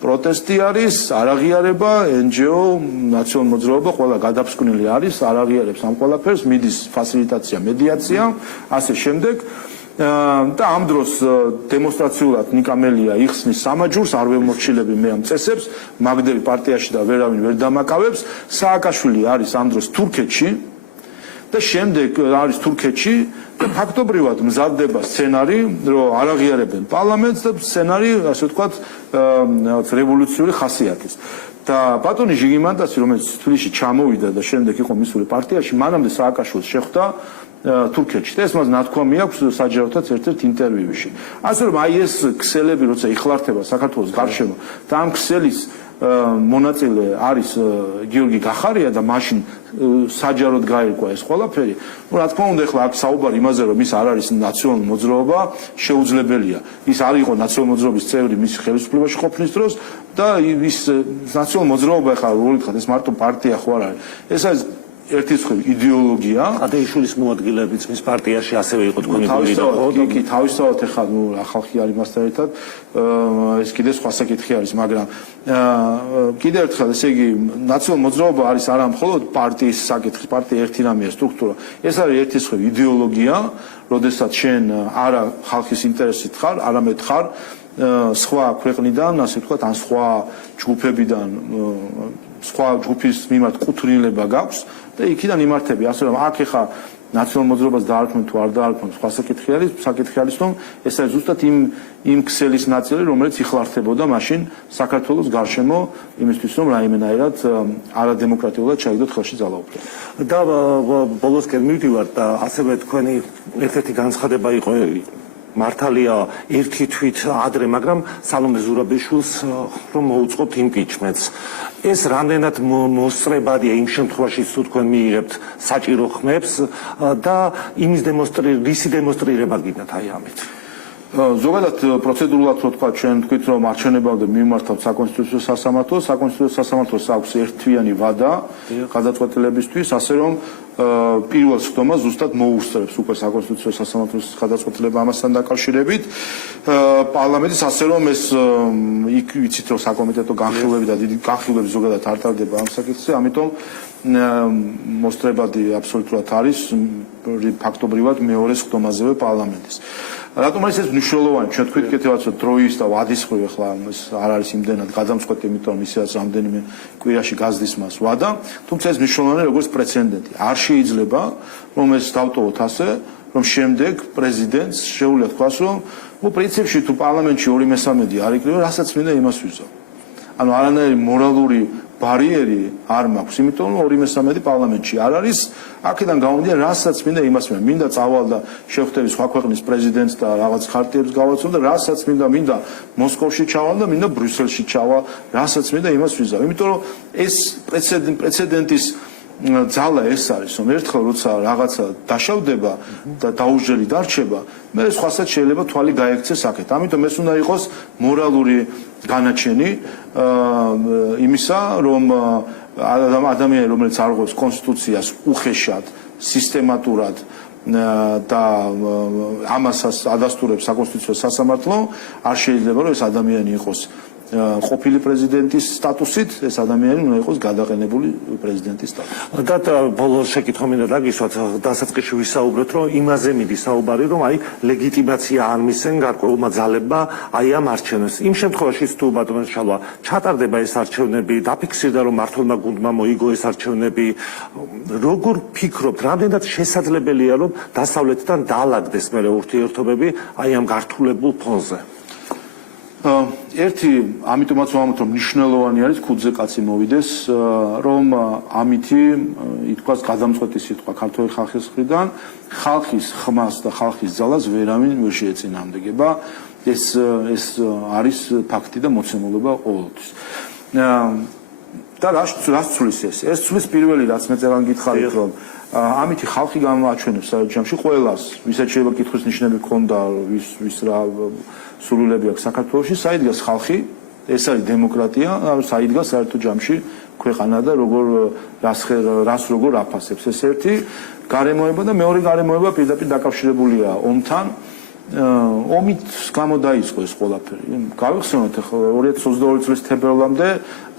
პროტესტი არის, არ აღიარება, NGO, ნაციონალური მოძრაობა, ყველა გადაფსკვნილი არის, არ აღიარებს ამ ყველაფერს, მიდის ფასილიტაცია, მედიაცია, ასე შემდეგ. და ამ დროს დემონსტრაციულად ნიკამელია იხსნის სამაჯურს, არ ვემორჩილები მე ამ წესებს, მაგდები პარტიაში და ვერავინ ვერ დამაკავებს. სააკაშვილი არის ამ დროს თურქეთში და შემდეგ არის თურქეთში და ფაქტობრივად მზადდება სცენარი, რომ არ აღიარებენ პარლამენტს და სცენარი, ასე ვთქვათ, რევოლუციური ხასიათის. და ბატონი ჟიგიმანტასი, რომელიც თბილისში ჩამოვიდა და შემდეგ იყო მისული პარტიაში, მანამდე სააკაშვილს შეხვდა თურქეთში და ეს მას ნათქვამი აქვს საჯაროთაც ერთ-ერთ ინტერვიუში. ასე რომ აი ეს ქსელები, როცა იხლართება საქართველოს გარშემო და ამ ქსელის მონაწილე არის გიორგი გახარია და მაშინ საჯაროდ გაირკვა ეს ყველაფერი. რა თქმა უნდა, ახლა აქ საუბარი იმაზე, რომ ის არ არის ნაციონალური მოძრაობა, შეუძლებელია. ის არ იყო ნაციონალური მოძრაობის წევრი მის ხელისუფლებაში ყოფნის დროს და ის ნაციონალური მოძრაობა ახლა როგორ ვთქვათ, ეს მარტო პარტია ხო არ არის. ეს არის ერთი მხრივ იდეოლოგია. ადეიშვილის მოადგილებიც მის პარტიაში ასევე იყო თქვენი კი, თავისთავად ახლა ხალხი არის მასთან ერთად, ეს კიდე სხვა საკითხი არის, მაგრამ კიდევ ერთხელ, ესე იგი, ნაციონალური მოძრაობა არის არა მხოლოდ პარტიის საკითხი, პარტია ერთი რამეა, სტრუქტურა. ეს არის ერთი მხრივ იდეოლოგია, როდესაც შენ არა ხალხის ინტერესით ხარ, არამედ ხარ სხვა ქვეყნიდან, ასე ვთქვათ, ან სხვა ჯგუფებიდან, სხვა ჯგუფის მიმართ კუთვნილება გაქვს და იქიდან იმართები. ასე რომ აქ ეხა ნაციონალურ მოძრაობას დაარქმევთ თუ არ დაარქმევთ, სხვა საკითხი არის, რომ ეს არის ზუსტად იმ ქსელის ნაწილი, რომელიც იხლართებოდა მაშინ საქართველოს გარშემო იმისთვის, რომ რაიმენაირად არადემოკრატიულად ჩაიგდოთ ხელში ძალაუფლება. და ბოლოსკენ მივდივართ და ასევე თქვენი ერთ-ერთი განცხადება იყო მართალია ერთი თვით ადრე, მაგრამ სალომე ზურაბიშვილს რომ მოუწყობთ იმპიჩმენტს. ეს რამდენად მოსწრებადია იმ შემთხვევაში, თუ თქვენ მიიღებთ საჭირო ხმებს და რისი დემონსტრირება გინდათ აი ამით. ზოგადად პროცედურულად რო თქვა, ჩვენ თქვით, რომ არჩევნებამდე მიმართავთ საკონსტიტუციო სასამართლოს, საკონსტიტუციო სასამართლოს აქვს ერთთვიანი ვადა გადაწყვეტილებისთვის, ასე რომ პირველ სხდომას ზუსტად მოუსწრებს უკვე საკონსტიტუციო სასამართლოს გადაწყვეტილება ამასთან დაკავშირებით. პარლამენტის, ასე რომ ეს იქ ვიცით, რომ საკომიტეტო განხილვები და დიდი განხილვები ზოგადად არ ტარდება ამ საკითხზე, ამიტომ მოსწრებადი აბსოლუტურად არის ფაქტობრივად მეორე სხდომაზევე პარლამენტის. რატომ არის ეს მნიშვნელოვანი? ჩვენ თქვით კეთილად, რომ დროის და ვადის ხრივ ახლა ეს არ არის იმდენად გადამწყვეტი, იმიტომ რომ ისედაც რამდენიმე კვირაში გაზდის მას ვადა, თუმცა ეს მნიშვნელოვანია როგორც პრეცედენტი. არ შეიძლება, რომ ეს დავტოვოთ ასე, რომ შემდეგ პრეზიდენტს შეუძლია თქვას, რომ პრინციპში თუ პარლამენტში 2/3 არ იკრიბა, რასაც მინდა იმას ვიზავ. ანუ არანაირი მორალური ბარიერი არ მაქვს, იმიტომ რომ 2/3 პარლამენტში არ არის, აქედან გამომდინარე, რასაც მინდა იმას მინდა წავალ და შევხვდები სხვა ქვეყნის პრეზიდენტს და რაღაც ხარტიებს გავაცნობ და რასაც მინდა მოსკოვში ჩავალ და მინდა ბრიუსელში ჩავალ, რასაც მინდა იმას ვიზავ. იმიტომ რომ ეს პრეცედენტის ძალა ეს არის, რომ ერთხელ როცა რაღაცა დაშავდება და დაუჟელი დარჩება, მე სხვასაც შეიძლება თვალი გაექცეს აქეთ. ამიტომ ეს უნდა იყოს მორალური განაჩენი იმისა, რომ ადამიანი, რომელიც არღვევს კონსტიტუციას უხეშად, სისტემატურად და ამასაც ადასტურებს საკონსტიტუციო სასამართლო, არ შეიძლება რომ ეს ადამიანი იყოს ყოფილი პრეზიდენტის სტატუსით, ეს ადამიანი უნდა იყოს გადაყენებული პრეზიდენტის სტატუსით. და ბოლოს შეკითხვა მინდა დაგისვათ, დასაწყისში ვისაუბრეთ, რომ იმაზე მიდის საუბარი, რომ აი ლეგიტიმაცია არ მისცენ გარკვეულმა ძალებმა აი ამ არჩევნებს. იმ შემთხვევაში თუ ბატონო შალვა ჩატარდება ეს არჩევნები, დაფიქსირდა რომ მართლმა გუნდმა მოიგო ეს არჩევნები, როგორ ფიქრობთ, რამდენად შესაძლებელია რომ დასავლეთთან დაალაგდეს მერე ურთიერთობები აი ამ გართულებულ ფონზე? ერთი ამიტომაც ვამბობ, რომ მნიშვნელოვანი არის ქუძზე კაცი მოვიდეს, რომ ამითი ითქვას გადამწყვეტი სიტყვა ქართული ხალხის მხრიდან, ხალხის ხმას და ხალხის ძალას ვერავინ ვერ შეეწინააღმდეგება. ეს არის ფაქტი და მოცემულობა ყოველთვის. და რას ცulis ეს ცulis პირველი რაც მე წერან გითხარით რომ ამითი ხალხი გამოაჩვენებს საერთაშორისო ყველას ვისაც შეიძლება კითხვის ნიშნები ქონდა ვის რა სურვილები აქვს საქართველოში საიდგას ხალხი ეს არის დემოკრატია საიდგას საერთო ჯამში ქვეყანა და როგორ რას როგორ აფასებს ეს ერთი გარემოება და მეორე გარემოება პირდაპირ დაკავშირებულია ომთან ომით გამოდაიწყო ეს ყველაფერი. გავიხსენოთ ახლა 2022 წლის თებერვლამდე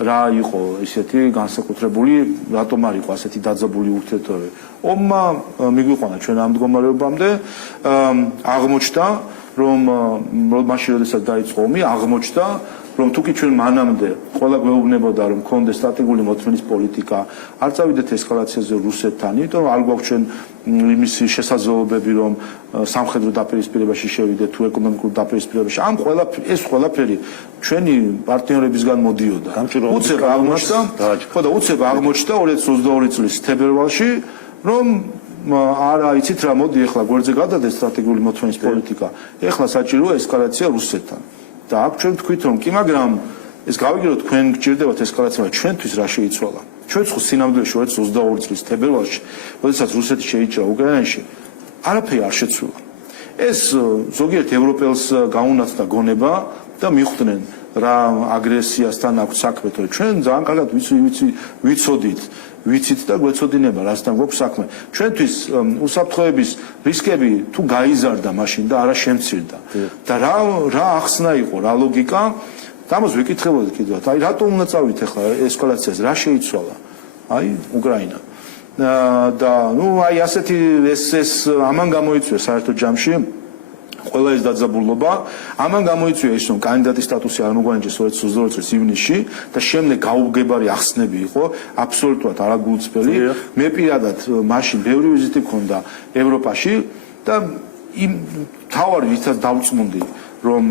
რა იყო ესეთი განსაკუთრებული, რატომ არ იყო ასეთი დაძაბული ურთიერთობები. ომმა მიგვიყვანა ჩვენ ამ მდგომარეობამდე, აღმოჩნდა, რომ მაშინ როდესაც დაიწყო ომი, აღმოჩნდა, რომ თუკი ჩვენ მანამდე ყველა გვეუბნებოდა, რომ კონდეს სტრატეგიული მოთმენის პოლიტიკა, არ წავიდეთ ესკალაციაზე რუსეთთან, იმიტომ რომ არ გვაქვს ჩვენ იმის შესაძლებლობები, რომ სამხედრო დაპირისპირებაში შევიდეთ თუ ეკონომიკურ დაპირისპირებაში. ამ ეს ყველაფერი ჩვენი პარტნიორებისგან მოდიოდა. უცებ აღმოჩნდა, ხო და უცებ აღმოჩნდა 2022 წლის თებერვალში, რომ არა იცით რა მოდი ახლა გვერდზე გადადეს სტრატეგიული მოთმენის პოლიტიკა. ახლა საჭიროა ესკალაცია რუსეთთან. და აქ ჩვენ თქვით რომ კი მაგრამ ეს გავიგებოთ თქვენ გჭირდებათ ესკალაცია ჩვენთვის რა შეიცვალა ჩვენ ხო სინამდვილეში 2022 წლის თებერვალში როდესაც რუსეთი შეიჭრა უკრაინაში არაფერი არ შეცვლა ეს ზოგიერთ ევროპელს გაუნაცდა გონება და მიხვდნენ რა აგრესიასთან აქვს საქმე თორე ჩვენ ძალიან კარგად ვიცით და გვეცოდინება რასთან გვაქვს საქმე ჩვენთვის უსაფრთხოების რისკები თუ გაიზარდა მაშინ და არა შემცირდა და რა ახსნა იყო რა ლოგიკა ამას ვიკითხებოდით კიდევ აი რატომ უნდა წავიდეთ ახლა ესკალაციაზე რა შეიცვალა აი უკრაინა და ნუ აი ასეთი ეს ამან გამოიწვია საერთო ჯამში ყველა ეს დაძაბულობა ამან გამოიწვია ის რომ კანდიდატის სტატუსი არ მოგვანიჭეს 2022 წლის ივნისში და შემდეგ გაუგებარი ახსნები იყო აბსოლუტურად არაგულწრფელი მე პირადად მაშინ ბევრი ვიზიტი მქონდა ევროპაში და იმ თავარი ვისაც დავწმუნდი რომ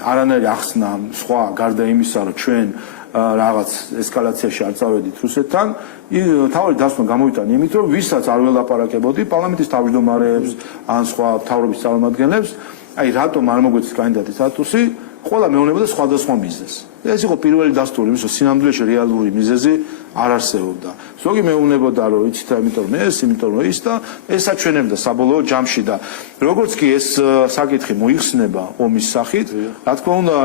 არანაირი ახსნა სხვა გარდა იმისა რომ ჩვენ რაღაც ესკალაციაში არ წავედით რუსეთთან თავი დასვნა გამოვიტანე იმით რომ ვისაც არ ველაპარაკებოდი პარლამენტის თავმჯდომარეებს ან სხვა მთავრობის წარმომადგენლებს აი რატომ არ მოგვეცეს კანდიდატის სტატუსი ყველა მეუბნებოდა სხვადასხვა მიზეზს ეს იყო პირველი დასტური იმის რომ სინამდვილეში რეალური მიზეზი არ არსებობდა ზოგი მეუბნებოდა რომ იცით რა იმიტომ რომ ის და ეს აჩვენებდა საბოლოო ჯამში და როგორც კი ეს საკითხი მოიხსნება ომის სახით რა თქმა უნდა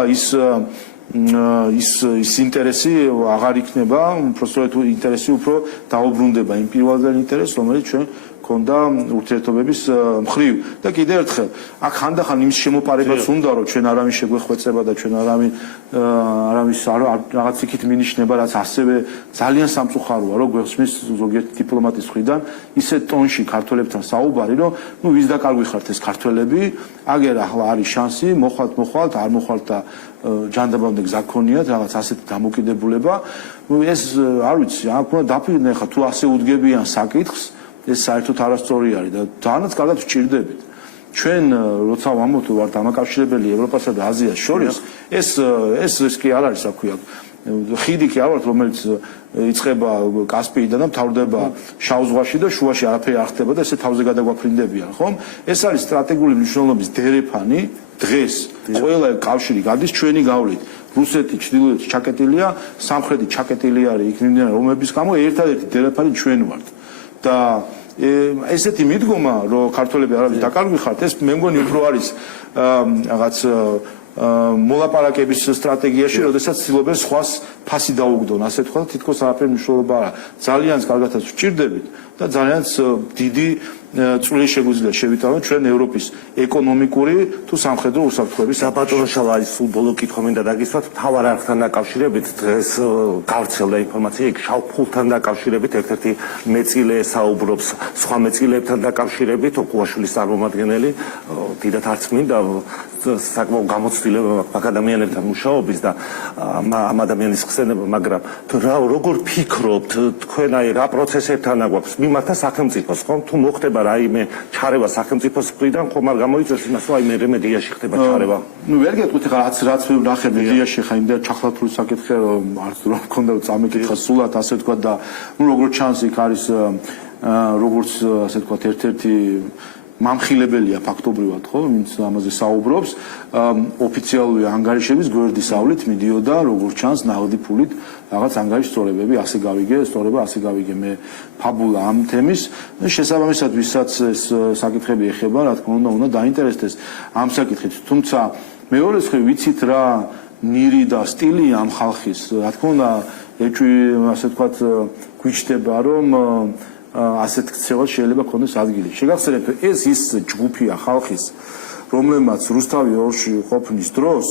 ის ინტერესი აღარ იქნება, უბრალოდ ინტერესი უფრო დაუბრუნდება იმ პირველად ინტერესს, რომელიც ჩვენ ქონდა ურთიერთობების მხრივ. და კიდევ ერთხელ, აქ ხანდახან იმის შემოპარებაც უნდა, რომ ჩვენ არავინ შეგვეხვეწება და ჩვენ არავის რაღაც იქით მინიშნება, რაც ასევე ძალიან სამწუხაროა, რომ გვეხსნის ზოგიერთ დიპლომატის მხრიდან ისეთ ტონში ქართველებთან საუბარი, რომ ნუ ვის დაკარგვიხართ ეს ქართველები, აგერ ახლა არის შანსი, მოხვალთ, არ მოხვალთ და ჯანდაბამდე გზა გქონიათ, რაღაც ასეთი დამოკიდებულება. ეს არ ვიცი, აქ უნდა დაფიქრდნენ ხა თუ ასე უდგებიან საკითხს ეს საერთოდ არასწორი არის და ძალიანაც კარგად ვჭირდებით. ჩვენ როცა ვამბობთ ვართ დამაკავშირებელი ევროპასა და აზიას შორის, ეს კი არ არის, რა ქვია, ხიდი კი არ ვართ, რომელიც იწყება კასპიიდან და მთავრდება შავ ზღვაში და შუაში არაფერი არ ხდება და ესე თავზე გადაგვაფრინდებიან, ხომ? ეს არის სტრატეგიული მნიშვნელობის დერეფანი დღეს ყველა კავშირი გადის ჩვენი გავლით. რუსეთი ჩრდილოეთი ჩაკეტილია, სამხრეთი ჩაკეტილი არის იქ მიმდინარე ომების გამო ერთადერთი დერეფანი ჩვენ ვართ. და ესეთი მიდგომა რომ ქართველები არავის დაკარგვიხართ ეს მე მგონი უფრო არის რაღაც მოლაპარაკების სტრატეგიაში როდესაც ცდილობენ სხვას ფასი დაუგდონ ასე თქვა და თითქოს არაფერი მნიშვნელობა არა ძალიან კარგადაც ვჭირდებით და ძალიან დიდი წვლილი შეგვიძლია შევიტანოთ ჩვენ ევროპის ეკონომიკური თუ სამხედრო უსაფრთხოების საბატონო შალა არის სულ ბოლო კითხვა მინდა დაგისვათ მთავარ არხთან დაკავშირებით დღეს გავრცელდა ინფორმაცია იქ შავ ფულთან დაკავშირებით ერთ-ერთი მეწილე საუბრობს სხვა მეწილეებთან დაკავშირებით ოქუაშვილის წარმომადგენელი დიდათ არც მინდა საკმაოდ გამოცდილება მაგ ადამიანებთან მუშაობის და ამ ადამიანის ხსენება მაგრამ როგორ ფიქრობთ თქვენ აი რა პროცესებთან აგვაქვს მიმართა სახელმწიფოს ხომ თუ მოხდება რაიმე ჩარევა სახელმწიფოს მხრიდან ხომ არ გამოიწვევს იმას რომ აი მე მედიაში ხდება ჩარევა ნუ ვერ გეტყვით ხა რაც ვნახე მედიაში ხა იმდა ჩახლათული საკითხი არც რომ მქონდა წამიკითხა სულად ასე თქვა და ნუ როგორც ჩანს იქ არის როგორც ასე თქვა ერთ-ერთი მამხილებელია ფაქტობრივად ხო, ვინც ამაზე საუბრობს, ოფიციალური ანგარიშების გვერდის ავლით მიდიოდა, როგორც ჩანს, ნაღდი ფულით რაღაც ანგარიშ სწორებები, ასე გავიგე მე ფაბულა ამ თემის, შესაბამისად ვისაც ეს საკითხები ეხება, რა თქმა უნდა დაინტერესდეს ამ საკითხით, თუმცა მეორე მხრივ ვიცით რა ნირი და სტილი ამ ხალხის, რა თქმა უნდა, ასე ვთქვათ, გვიჩნდება რომ ასეთ ქცევას შეიძლება ქონდეს ადგილი. შეგახსენებთ, ეს ის ჯგუფია ხალხის, რომლებმაც რუსთავი ორში ყოფნის დროს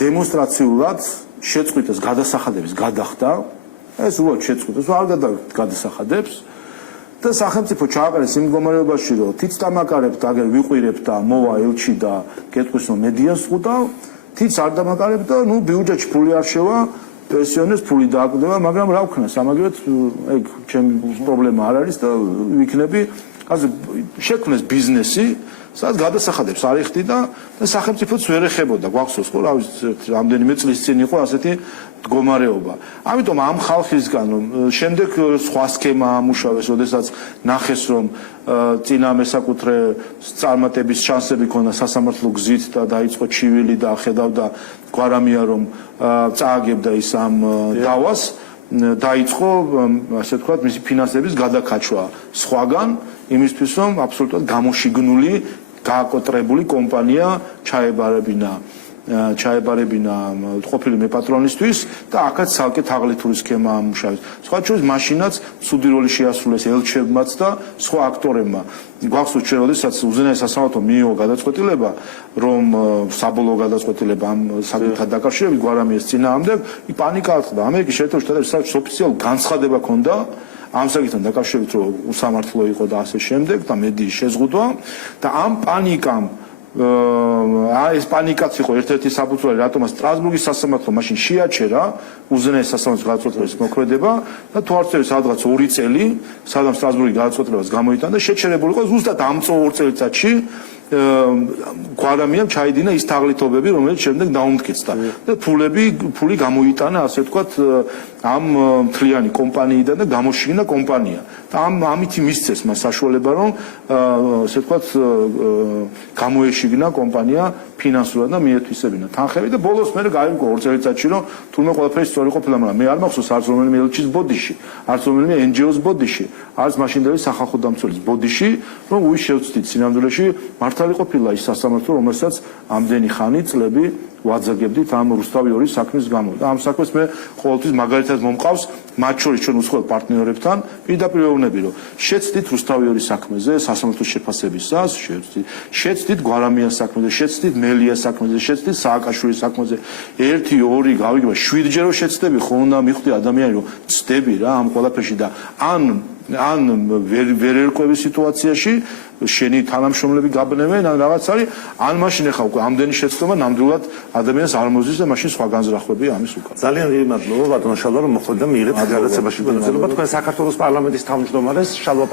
დემონსტრაციულად შეწყვიტეს გადასახადების გადახდა, ეს უბრალოდ შეწყვიტეს, არ გადასახადებს და სახელმწიფო ჩააყენეს იმ მდგომარეობაში, რომ თიც დამაკარებთ, აგერ ვიყვირებთ და მოვა ელჩი და გეტყვის რომ მედიას ვხუდავ, თიც არ დამაკარებთ და ბიუჯეტში ფული არ შევა, პენსიონერს ფული დააკვდება, მაგრამ რა ვქნა, სამაგერად ეგ ჩემი პრობლემა არ არის და ვიქნები, ასე შექმნეს ბიზნესი, სადაც გადასახადებს არ იხდი და სახელმწიფოც ვერ ეხებოდა, გვახსოვს ხო, რა ვიცი, რამდენიმე წლის წინ იყო ასეთი მდგომარეობა. ამიტომ ამ ხალხისგან შემდეგ სხვა სქემა ამუშავეს, როდესაც ნახეს რომ წინა მესაკუთრე წარმატების შანსები ქონდა სასამართლო გზით და დაიწყო ჩივილი და ხედავდა გვარამია რომ წააგებდა ის ამ დავას, დაიწყო ასე ვთქვათ მისი ფინანსების გადაკაჩვა სხვაგან იმისთვის რომ აბსოლუტურად გამოშიგნული გააკოტრებული კომპანია ჩაებარებინა ყოფილი მეპატრონისთვის და აქაც ცალკე თაღლითური სქემა ამუშავეს. სხვა შორის მაშინაც ცუდი როლი შეასრულეს ელჩებმაც და სხვა აქტორებმა. გვახსოვს ჩვენ როდესაც უზენაეს სასამართლომ მიიღო გადაწყვეტილება, რომ საბოლოო გადაწყვეტილება ამ საკითხთან დაკავშირებით გვარამიას წინააღმდეგ, პანიკა აწყდა. ამერიკის შეერთებული შტატების საელჩოს ოფიციალური განცხადება ჰქონდა ამ საკითხთან დაკავშირებით, რომ უსამართლო იყო და ასე შემდეგ და მედიის შეზღუდვა და ამ პანიკამ ეს პანიკაც იყო ერთ-ერთი საფუძველი, რატომაც სტრასბურგის სასამართლო მაშინ შეაჩერა უზენაეს სასამართლოს გადაწყვეტილების მოქმედება და თუ არ ვცდები სადღაც 2 წელი, სადაც სტრასბურგის გადაწყვეტილებას გამოიტანა და შეჩერებული იყო ზუსტად ამ 2 წელიწადში გვარამიამ ჩაიდინა ის თაღლითობები, რომელიც შემდეგ დაუმტკიცდა და ფული გამოიტანა, ასე ვთქვათ, ამ მთლიანი კომპანიიდან და გამოშიგნა კომპანია. და ამითი მისცეს მას საშუალება, რომ ასე ვთქვათ, გამოეშიგნა კომპანია ფინანსურად და მიეთვისებინა თანხები და ბოლოს მე გაიგო 2 წელიწადში, რომ თურმე ყველაფერი სწორი ყოფილა, მაგრამ მე არ მახსოვს არც რომელიმე ელჩის ბოდიში, არც რომელიმე NGO-ს ბოდიში, არც მაშინდელი სახალხო დამცველის ბოდიში, რომ შევცდით სინამდვილეში მართალი ყოფილა ის სასამართლო, რომელსაც ამდენი ხანი წლები ვაძაგებდით ამ რუსთავი 2-ის საქმის გამო. და ამ საქმეს მე ყოველთვის მაგალითად მომყავს მათ შორის ჩვენ უცხოელ პარტნიორებთან პირდაპირ ვეუბნები, რომ შეცდით რუსთავი 2-ის საქმეზე, სასამართლოს შეფასებისას, შეცდით გვარამიას საქმეზე, შეცდით მელიას საქმეზე, შეცდით სააკაშვილის საქმეზე. 1, 2 გავიგება, 7-ჯერ რომ შეცდები, ხო უნდა მიხვდი ადამიანი, რომ ცდები რა ამ ყველაფერში და ან ვერ ერკვევი სიტუაციაში შენი თანამშრომლები გაბნევენ ან რაღაც არის, ან მაშინ ახლა უკვე ამდენი შეცდომა ნამდვილად ადამიანს არ მოზის და მაშინ სხვა განზრახვებია ამის უკან. ძალიან დიდი მადლობა ბატონო შალვა, რომ მოხვდით და მიიღეთ გადაცემაში მონაწილეობა. თქვენ საქართველოს პარლამენტის თავმჯდომარეს შალვა